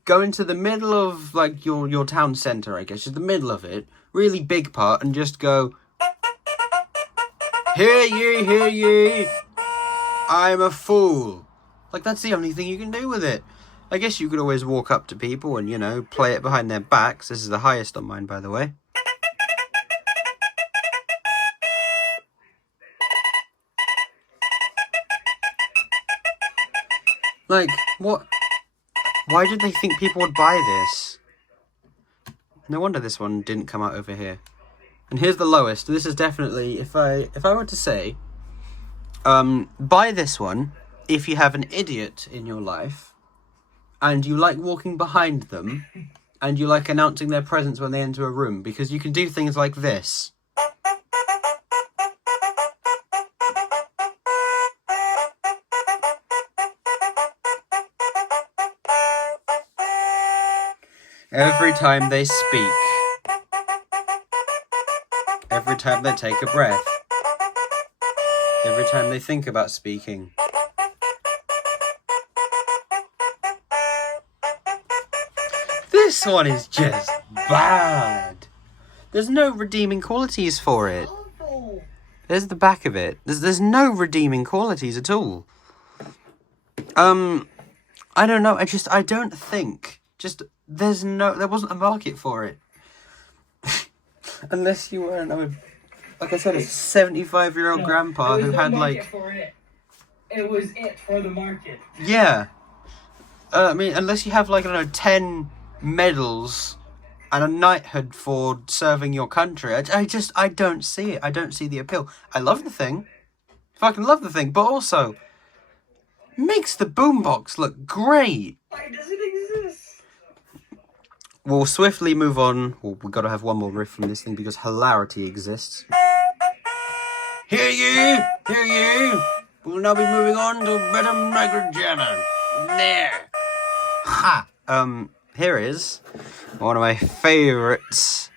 go into the middle of, like, your town centre, I guess, just the middle of it, really big part, and just go... Hear ye, I'm a fool. Like, that's the only thing you can do with it. I guess you could always walk up to people and, play it behind their backs. This is the highest on mine, by the way. Like, what? Why did they think people would buy this? No wonder this one didn't come out over here. And here's the lowest. This is definitely, if I were to say, buy this one if you have an idiot in your life and you like walking behind them and you like announcing their presence when they enter a room, because you can do things like this. Every time they speak. Every time they take a breath. Every time they think about speaking. This one is just bad. There's no redeeming qualities for it. Awful. There's the back of it. There's no redeeming qualities at all. I don't know. I don't think. There wasn't a market for it. Unless you were, like I said, a 75-year-old grandpa who had like. For it. It was it for the market. Yeah. I mean, unless you have like, I don't know, 10 medals and a knighthood for serving your country. I don't see it. I don't see the appeal. I love the thing. Fucking love the thing, but also makes the boombox look great. Why does it exist? We'll swiftly move on. Well, we've got to have one more riff from this thing because hilarity exists. Hear ye! Hear ye! We'll now be moving on to better microjammer. There. Ha! Here is one of my favorites.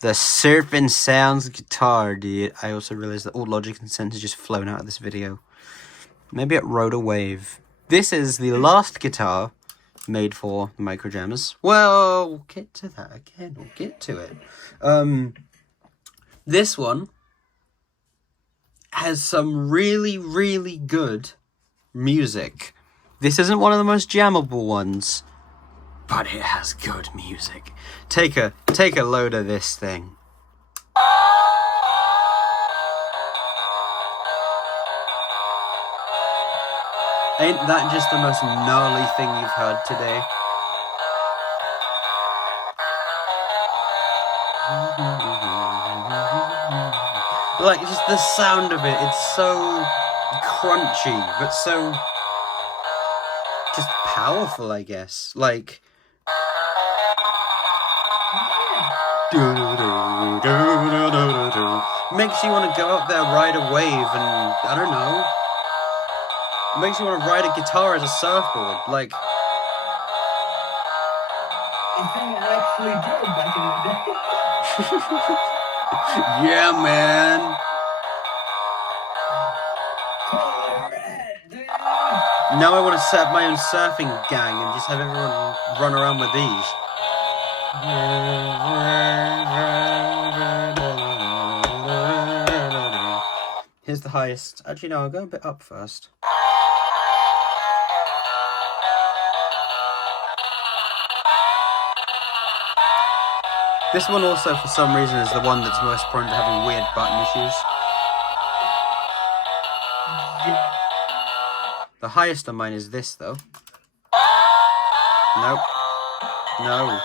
The Surfing Sounds guitar, dude. I also realized that all logic and sense is just flown out of this video. Maybe it rode a wave. This is the last guitar made for microjammers. Well, we'll get to that again. We'll get to it. This one has some really, really good music. This isn't one of the most jammable ones, but it has good music. Take a load of this thing. Ain't that just the most gnarly thing you've heard today? Like, just the sound of it, it's so crunchy, but so just powerful, I guess. Like, makes you want to go out there, ride a wave, and I don't know. Makes you want to ride a guitar as a surfboard. Like, I think I actually did back in the day. yeah, man. Now I want to set up my own surfing gang and just have everyone run around with these. Here's the highest. Actually, no, I'll go a bit up first. This one also, for some reason, is the one that's most prone to having weird button issues. Yeah. The highest on mine is this, though. Nope. No.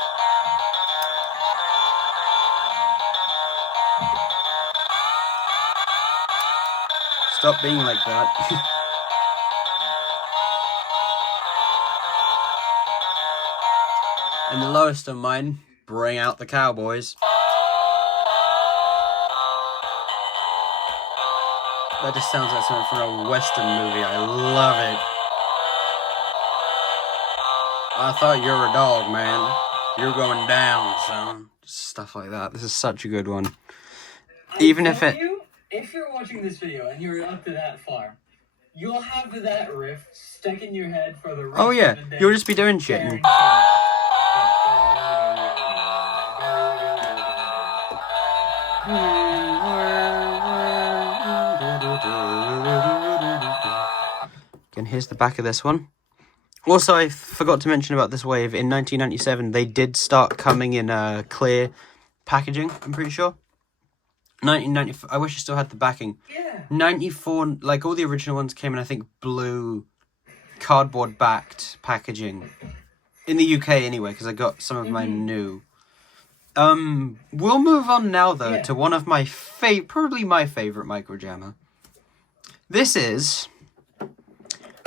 Stop being like that. And the lowest on mine, bring out the cowboys. That just sounds like something from a Western movie. I love it. I thought you were a dog, man. You're going down, son. Stuff like that. This is such a good one. Even if it... If you're watching this video and you're up to that far, you'll have that riff stuck in your head for the rest of the day. You'll just be doing shit. And here's the back of this one. Also, I forgot to mention about this wave. In 1997, they did start coming in clear packaging, I'm pretty sure. 1994, I wish I still had the backing. Yeah. 94, like all the original ones came in, I think, blue cardboard backed packaging. In the UK anyway, because I got some of mine new. We'll move on now, though, to one of my probably my favourite microjammer. This is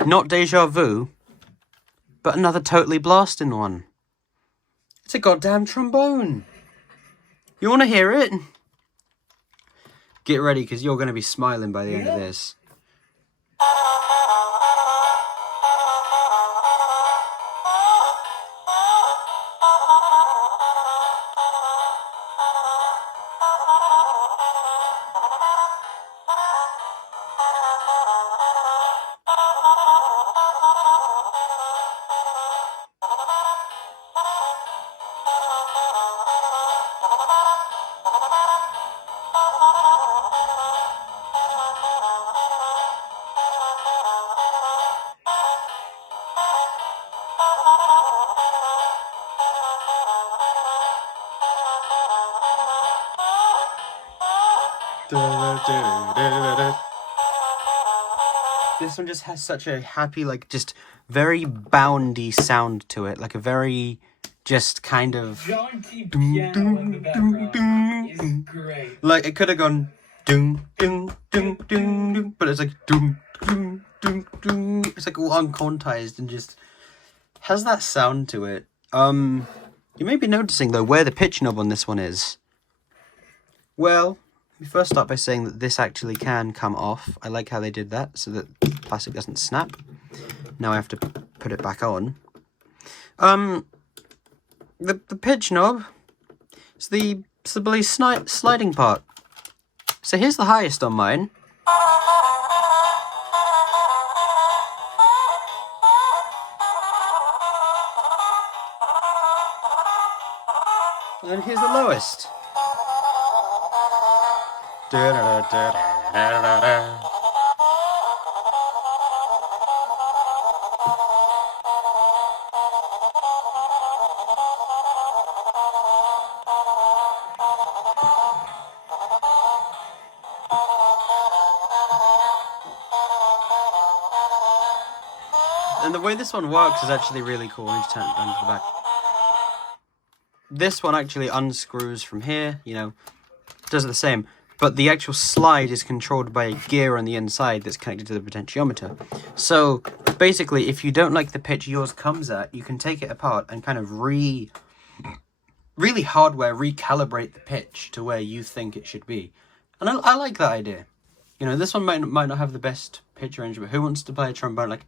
not Deja Vu, but another totally blasting one. It's a goddamn trombone. You want to hear it? Get ready, because you're going to be smiling by the end of this. This one just has such a happy, like, just very boundy sound to it. Like a very, just kind of... jaunty piano in the background is great. Like, it could have gone... Doom, doom, doom, doom, doom, but it's like... Doom, doom, doom, doom. It's like all unquantized and just... has that sound to it. You may be noticing, though, where the pitch knob on this one is. Well... we first start by saying that this actually can come off. I like how they did that so that plastic doesn't snap. Now I have to put it back on. The pitch knob is the sliding part. So here's the highest on mine. And here's the lowest. And the way this one works is actually really cool. Let me just turn it down to the back. This one actually unscrews from here, you know, does the same. But the actual slide is controlled by a gear on the inside that's connected to the potentiometer. So, basically, if you don't like the pitch yours comes at, you can take it apart and kind of really hardware recalibrate the pitch to where you think it should be. And I like that idea. You know, this one might not have the best pitch range, but who wants to play a trombone like...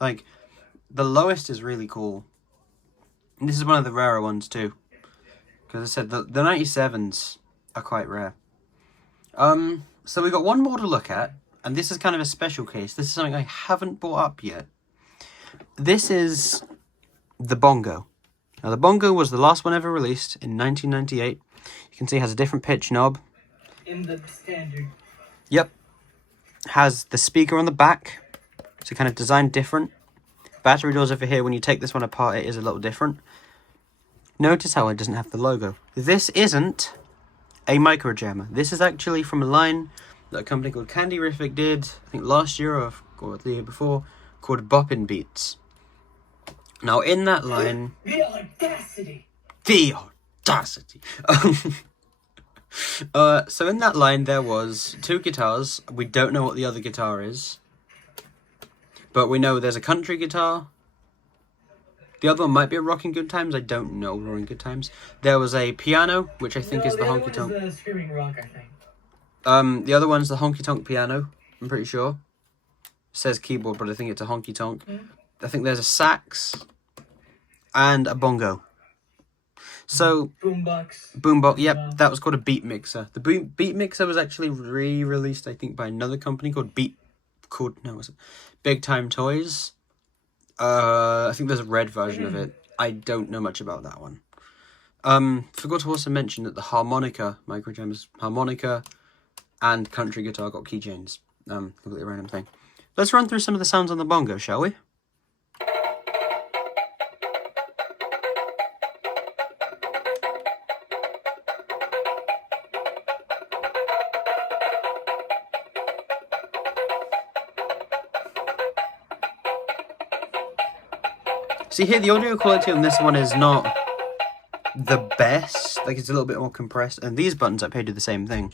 like, the lowest is really cool. And this is one of the rarer ones, too. Because I said, the 97s are quite rare. So we got one more to look at, and this is kind of a special case. This is something I haven't brought up yet. This is the bongo. Now, the bongo was the last one ever released in 1998. You can see it has a different pitch knob. In the standard. Yep. Has the speaker on the back, so kind of designed different. Battery doors over here. When you take this one apart, it is a little different. Notice how it doesn't have the logo. This isn't a micro jammer. This is actually from a line that a company called Candyriffic did, I think last year or the year before, called Boppin' Beats. Now in that line... The audacity! The audacity! So in that line there was two guitars. We don't know what the other guitar is. But we know there's a country guitar. The other one might be a Rockin' Good Times. I don't know Rockin' Good Times. There was a piano, which I think is the honky tonk. The Screaming Rock, I think. The other one's the honky tonk piano. I'm pretty sure. It says keyboard, but I think it's a honky tonk. I think there's a sax and a bongo. So boombox. Yep, that was called a beat mixer. The beat mixer was actually re-released, I think, by another company called Big Time Toys. I think there's a red version of it. I don't know much about that one. Forgot to also mention that the harmonica, microjammers, harmonica and country guitar got keychains. Completely random thing. Let's run through some of the sounds on the bongo, shall we? See here, the audio quality on this one is not the best. Like, it's a little bit more compressed. And these buttons up here do the same thing.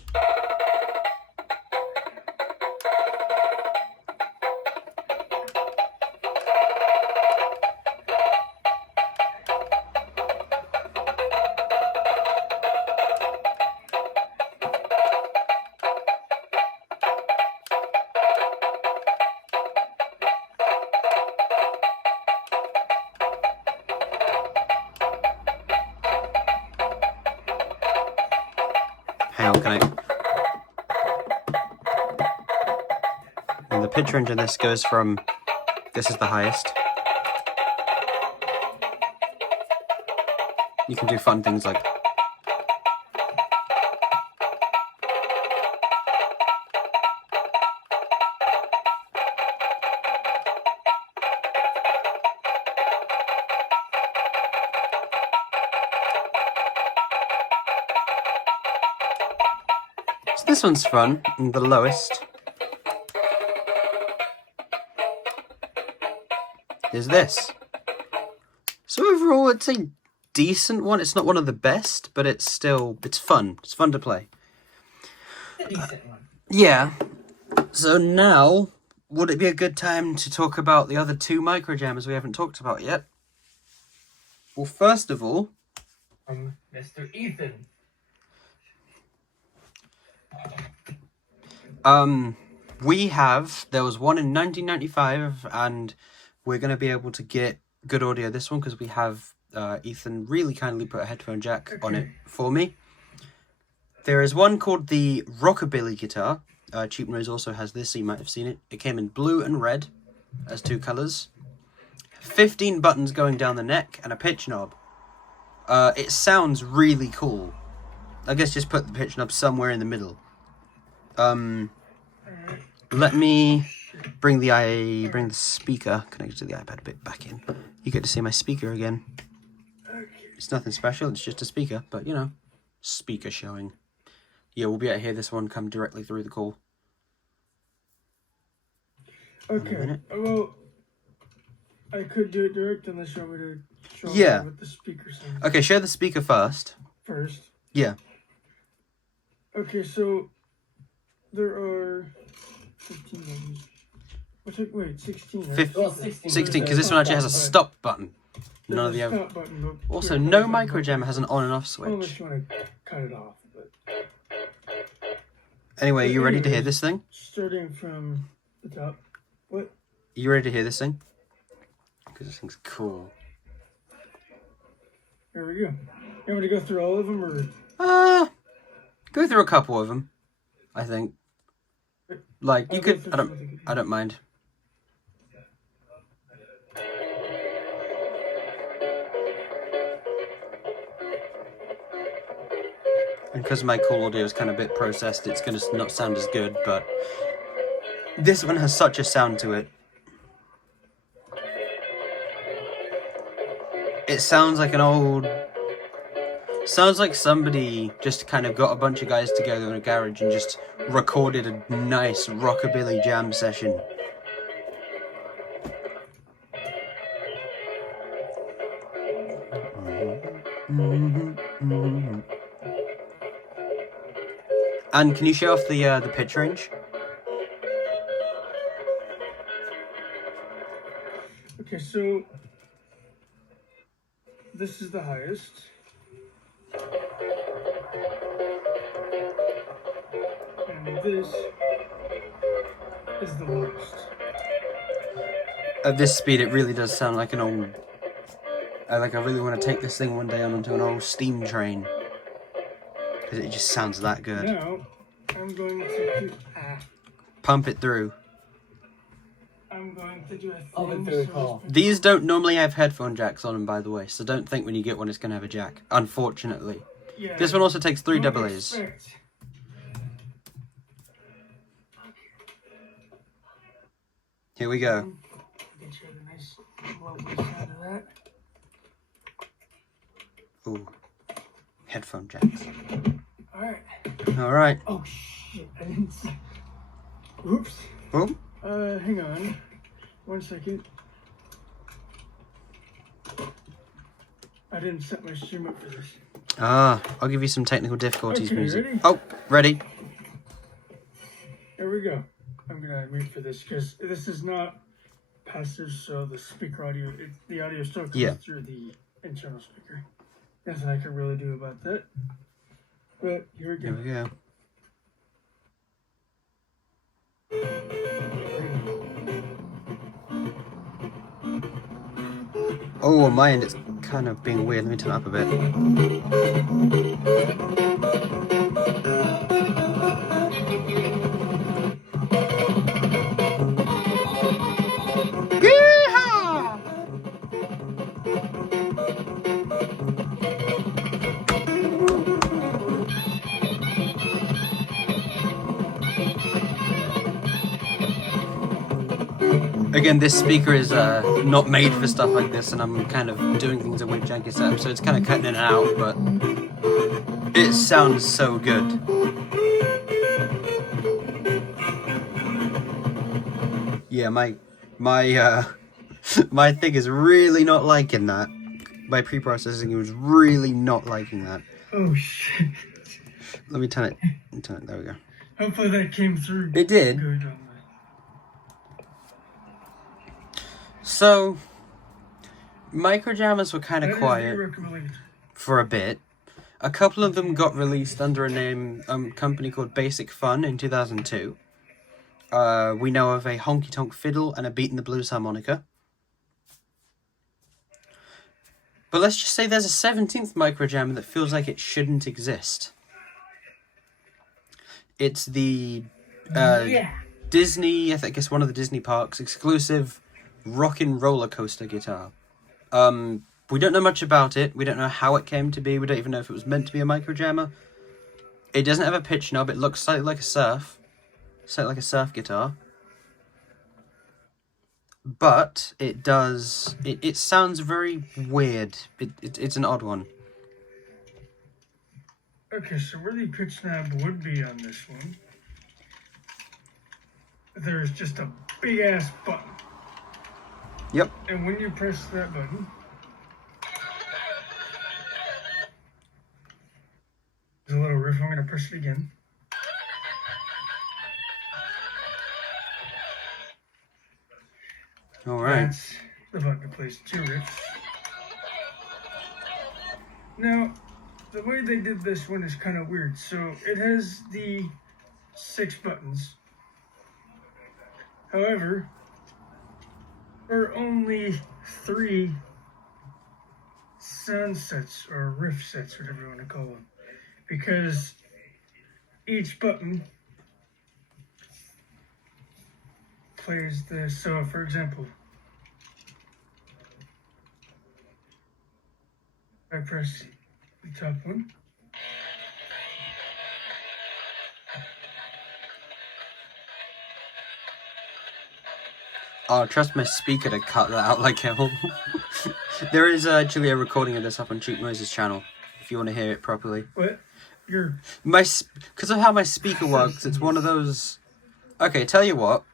Hang on, can I... And the pitch range in this goes from... This is the highest. You can do fun things like... this one's fun, and the lowest is this. So overall, it's a decent one. It's not one of the best, but it's fun. It's fun to play. A decent one. Yeah. So now, would it be a good time to talk about the other two microjammers we haven't talked about yet? Well, first of all, Mr. Ethan. there was one in 1995, and we're going to be able to get good audio this one because we have Ethan really kindly put a headphone jack on it for me. There is one called the Rockabilly guitar. Cheap Nose also has this, so you might have seen it. It came in blue and red as two colours. 15 buttons going down the neck and a pitch knob. It sounds really cool. I guess just put the pitch knob somewhere in the middle. Let me bring the speaker connected to the iPad a bit back in. You get to see my speaker again. It's nothing special, it's just a speaker, but you know, speaker showing. Yeah, we'll be able to hear this one come directly through the call. Okay, well, I could do it direct unless you want me to show what the speaker sounds. Okay, share the speaker first. First? Yeah. Okay, so there are 15 buttons. Wait, 16, right? Well, 16, because this one actually has a stop button. None of the other. Also, no microjammer has an on and off switch. Unless you want to cut it off. But... Anyway, are you ready to hear this thing? Starting from the top. What? You ready to hear this thing? Because this thing's cool. Here we go. You want me to go through all of them, or? Go through a couple of them, I think. Like, you could, I don't mind. And because my cool audio is kind of a bit processed, it's going to not sound as good, but this one has such a sound to it. It sounds like sounds like somebody just kind of got a bunch of guys together in a garage and just recorded a nice rockabilly jam session. And can you show off the pitch range? Okay, so this is the highest. And this is the lowest. At this speed, it really does sound like an old... I really want to take this thing one day onto an old steam train. Because it just sounds that good. Now, I'm going to do... Pump it through. I'm going to do a thing. I'll put through a call. These don't normally have headphone jacks on them, by the way, so don't think when you get one it's going to have a jack, unfortunately. Yeah, This one also takes 3 double A's. Expect. Here we go. Get you a nice lovely sound of that. Ooh. Headphone jacks. Alright. Alright. Oh shit, I didn't see. Oops. Oh. Hang on. 1 second. I didn't set my stream up for this. I'll give you some technical difficulties Okay, music. ready? Oh, ready. Here we go. I'm gonna mute for this because this is not passive, so the speaker audio, the audio still comes through the internal speaker. Nothing I can really do about that. But here we go. Here we go. Oh, on my end it's kind of being weird. Let me turn it up a bit. Yeehaw! Again, this speaker is not made for stuff like this, and I'm kind of doing things in a weird janky setup, so it's kind of cutting in and out, but it sounds so good. Yeah, my my thing is really not liking that. My pre-processing was really not liking that. Oh shit. Let me turn it. There we go. Hopefully that came through. It did. Good on So, microjammers were kind of that. quiet for a bit. A couple of them got released under a company called Basic Fun in 2002. We know of a Honky Tonk Fiddle and a Beat in the Blues harmonica. But let's just say there's a 17th microjammer that feels like it shouldn't exist. It's the Disney, I think it's one of the Disney parks, exclusive rockin' rollercoaster guitar. We don't know much about it. We don't know how it came to be. We don't even know if it was meant to be a microjammer. It doesn't have a pitch knob. It looks slightly like a surf guitar. But it does. It sounds very weird. It's an odd one. Okay, so where the pitch knob would be on this one, there's just a big ass button. Yep. And when you press that button, there's a little riff. I'm going to press it again. All right. That's the button to place 2 riffs. Now, the way they did this one is kind of weird. So it has the 6 buttons. However, there are only 3 sound sets or riff sets, whatever you want to call them, because each button plays this. So, for example, I press the top one. Oh, trust my speaker to cut that out like hell. There is actually a recording of this up on Cheap Noise's channel, if you want to hear it properly. What? Because of how my speaker works, it's one of those... Okay, tell you what.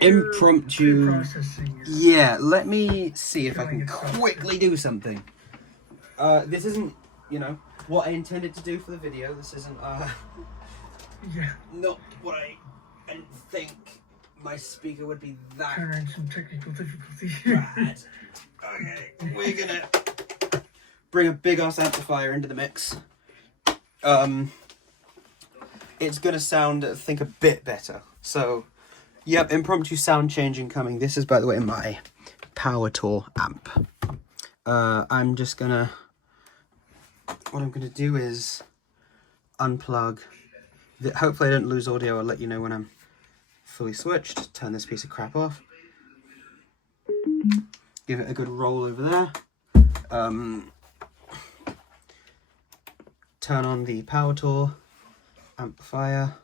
Impromptu... Yeah, let me see if I can quickly do something. This isn't, what I intended to do for the video. This isn't, not what I didn't think my speaker would be that Turn some technical difficulties. bad. Okay, we're gonna bring a big ass amplifier into the mix. It's gonna sound, I think, a bit better. So, yep, impromptu sound changing coming. This is, by the way, my Power Tour amp. I'm just gonna... What I'm gonna do is unplug... Hopefully I don't lose audio. I'll let you know when I'm fully switched. Turn this piece of crap off. Give it a good roll over there. Turn on the Power Tour amplifier.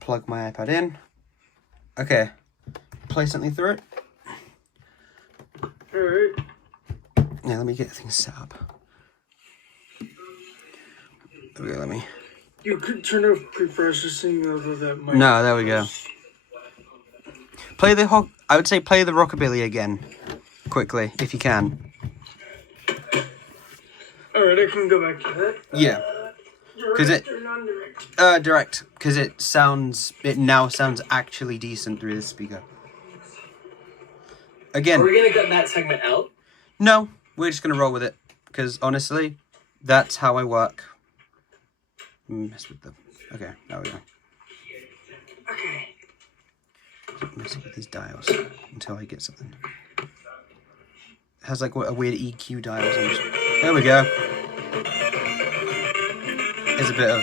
Plug my iPad in. Okay. Play something through it. Alright. Yeah, let me get things set up. Okay, let me... You could turn off pre-processing over that mic. No, there we go. I would say play the rockabilly again. Quickly, if you can. Alright, I can go back to that. Yeah. Direct or non-direct? Direct. Because it now sounds actually decent through this speaker. Again. Are we going to cut that segment out? No, we're just going to roll with it. Because honestly, that's how I work. Mess with them. Okay, there we go. Okay. Keep messing with these dials until I get something. It has like a weird EQ dials. There we go. There's a bit of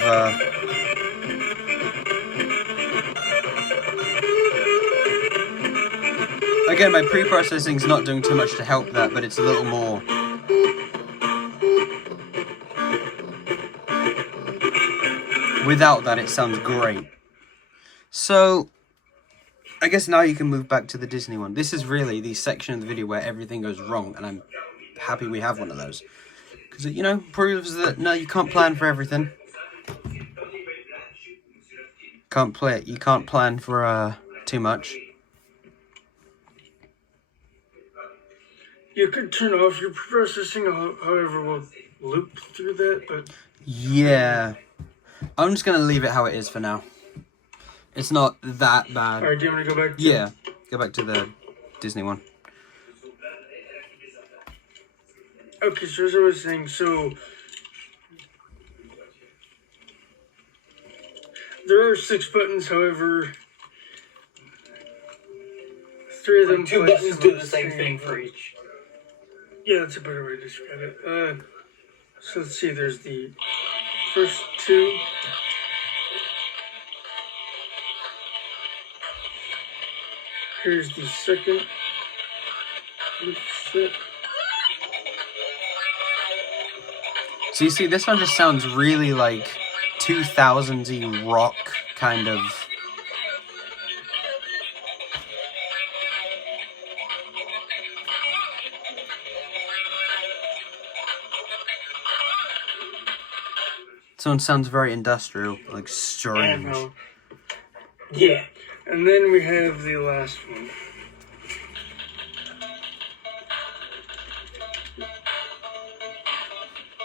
Again, my pre-processing's not doing too much to help that, but it's a little more. Without that, it sounds great. So, I guess now you can move back to the Disney one. This is really the section of the video where everything goes wrong, and I'm happy we have one of those. Because it, proves that, no, you can't plan for everything. Can't play it. You can't plan for too much. You could turn off your processing, however, we'll loop through that, but... Yeah. I'm just going to leave it how it is for now. It's not that bad. Alright, do you want me to go back to... Yeah. Go back to the Disney one. Okay, so as I was saying, so... There are 6 buttons, however... 3 of them... 2 buttons do the same thing for each. Yeah, that's a better way to describe it. So let's see, there's the first 2. Here's the second. So you see, this one just sounds really like 2000s-y rock kind of... This one sounds very industrial, like strange. Yeah, and then we have the last one.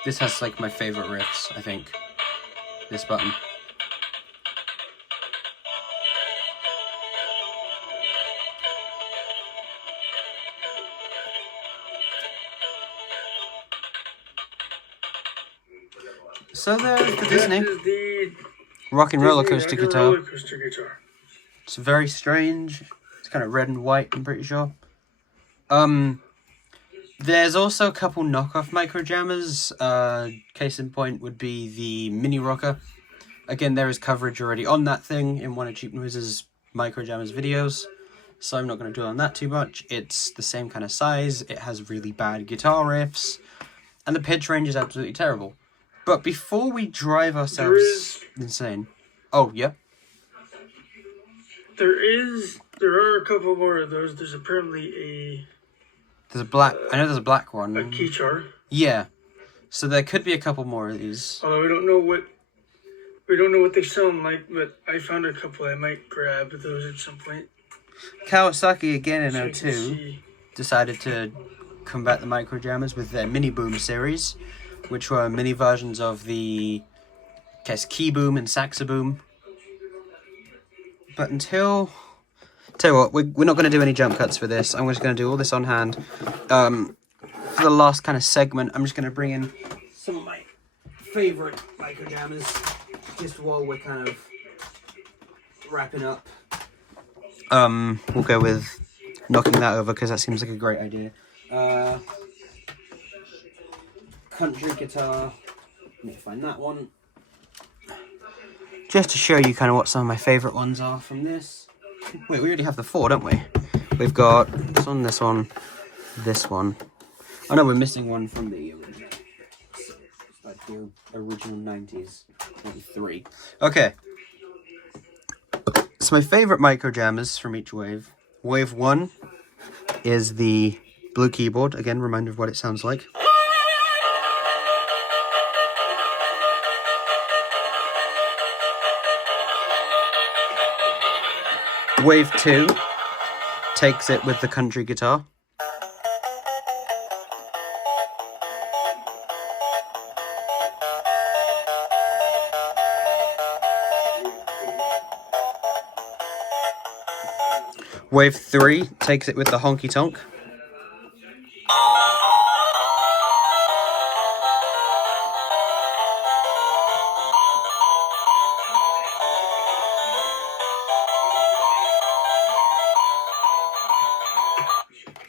This has like my favorite riffs, I think. This button. So there's the Disney. That is the Rockin' rollercoaster Disney guitar. Rollercoaster guitar. It's very strange. It's kind of red and white, I'm pretty sure. There's also a couple knockoff micro jammers. Case in point would be the mini rocker. Again, there is coverage already on that thing in one of Cheap Noise's micro jammers videos, so I'm not going to dwell on that too much. It's the same kind of size. It has really bad guitar riffs, and the pitch range is absolutely terrible. But before we drive ourselves insane... Oh, yeah? There are a couple more of those. There's apparently There's a black... I know there's a black one. a key chart. Yeah. So there could be a couple more of these. Although we don't know what they sound like, but I found a couple I might grab those at some point. Kawasaki, again in So 02, decided to combat the micro jammers with their mini boom series, which were mini versions of the key boom and saxa boom. But tell you what, we're not going to do any jump cuts for this. I'm just going to do all this on hand. For the last kind of segment, I'm just going to bring in some of my favourite micro jammers, just while we're kind of wrapping up. We'll go with knocking that over because that seems like a great idea. Country guitar. Let me find that one. Just to show you kind of what some of my favourite ones are from this. Wait, we already have the 4, don't we? We've got this one, this one, this one. Oh no, we're missing one from the original. Like the original 90s. 93. Okay. So my favourite micro jammers from each wave. Wave 1 is the blue keyboard. Again, reminder of what it sounds like. Wave 2 takes it with the country guitar. Wave 3 takes it with the honky tonk.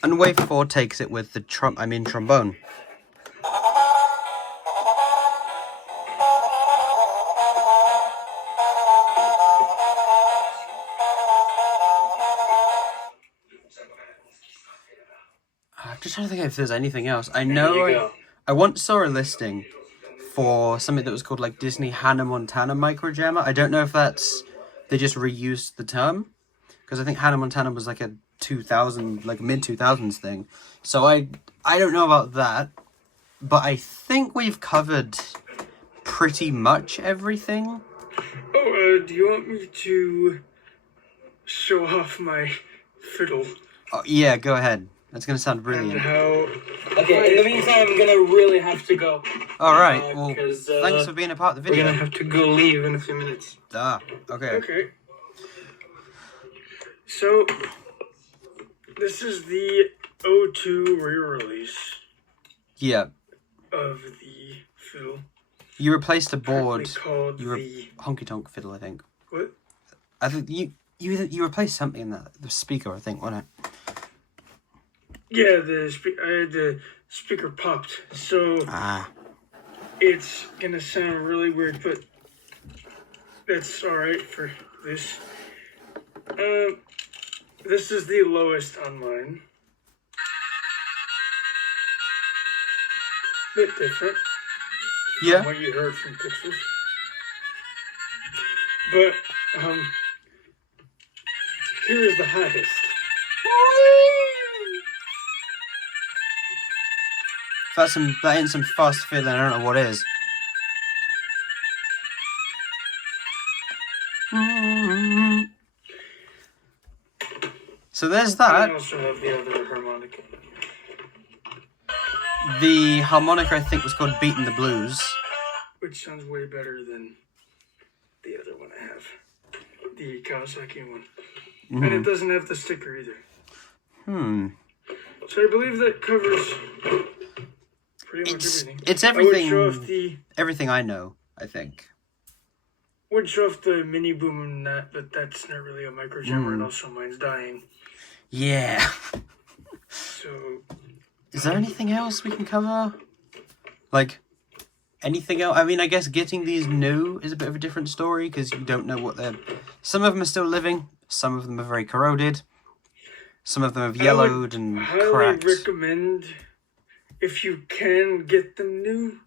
And wave 4 takes it with the trombone. I'm just trying to think if there's anything else. I know I once saw a listing for something that was called like Disney Hannah Montana Micro Jammer. I don't know if that's they just reused the term, because I think Hannah Montana was like a 2000, like mid 2000s thing. So I don't know about that, but I think we've covered pretty much everything. Oh, do you want me to show off my fiddle? Oh, yeah, go ahead. That's gonna sound brilliant. And how... Okay, in the meantime, I'm gonna really have to go. Alright, well, 'cause, thanks for being a part of the We're video. gonna have to go leave in a few minutes. Ah, okay. Okay. So, this is the O2 re-release Yeah. of the fiddle. You replaced the board. Called You were the... honky tonk fiddle, I think. What? I think you replaced something in the speaker, I think, wasn't it? Yeah, the speaker popped, so it's gonna sound really weird, but that's alright for this. This is the lowest on mine. Bit different. Yeah. From what you heard from pictures. But, here is the highest. That ain't some fast fiddling, I don't know what is. So there's that. I also have the other harmonica. The harmonica, I think, was called Beatin' the Blues. Which sounds way better than the other one I have. The Kawasaki one. Mm-hmm. And it doesn't have the sticker either. So I believe that covers pretty much everything. It's everything. I would show off everything I know, I think. Would show off the mini boom and that, but that's not really a micro jammer, and also mine's dying. Yeah. So... Is there anything else we can cover? Like, anything else? I mean, I guess getting these new is a bit of a different story, because you don't know what they're... Some of them are still living, some of them are very corroded, some of them have yellowed and cracked. I highly recommend, if you can, get them new,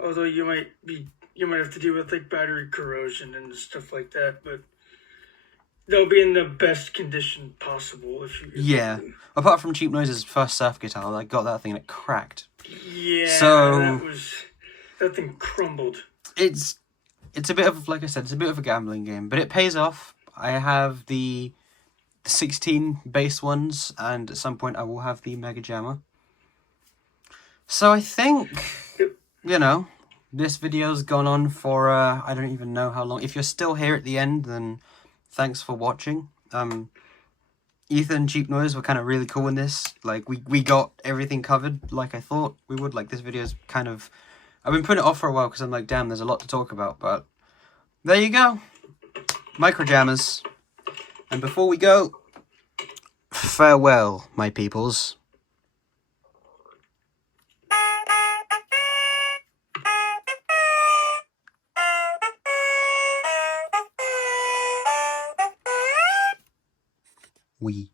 although you might have to deal with, like, battery corrosion and stuff like that, but they'll be in the best condition possible if you... Yeah. Apart from Cheap Noise's first surf guitar, I got that thing and it cracked. Yeah, so that thing crumbled. It's a bit of, like I said, it's a bit of a gambling game, but it pays off. I have the 16 bass ones, and at some point I will have the Mega Jammer. So I think, you know, this video's gone on for, I don't even know how long. If you're still here at the end, then thanks for watching. Ethan and Cheap Noise were kind of really cool in this. Like, we got everything covered like I thought we would. Like, this video's kind of... I've been putting it off for a while because I'm like, damn, there's a lot to talk about. But there you go. Micro Jammers. And before we go, farewell, my peoples. We.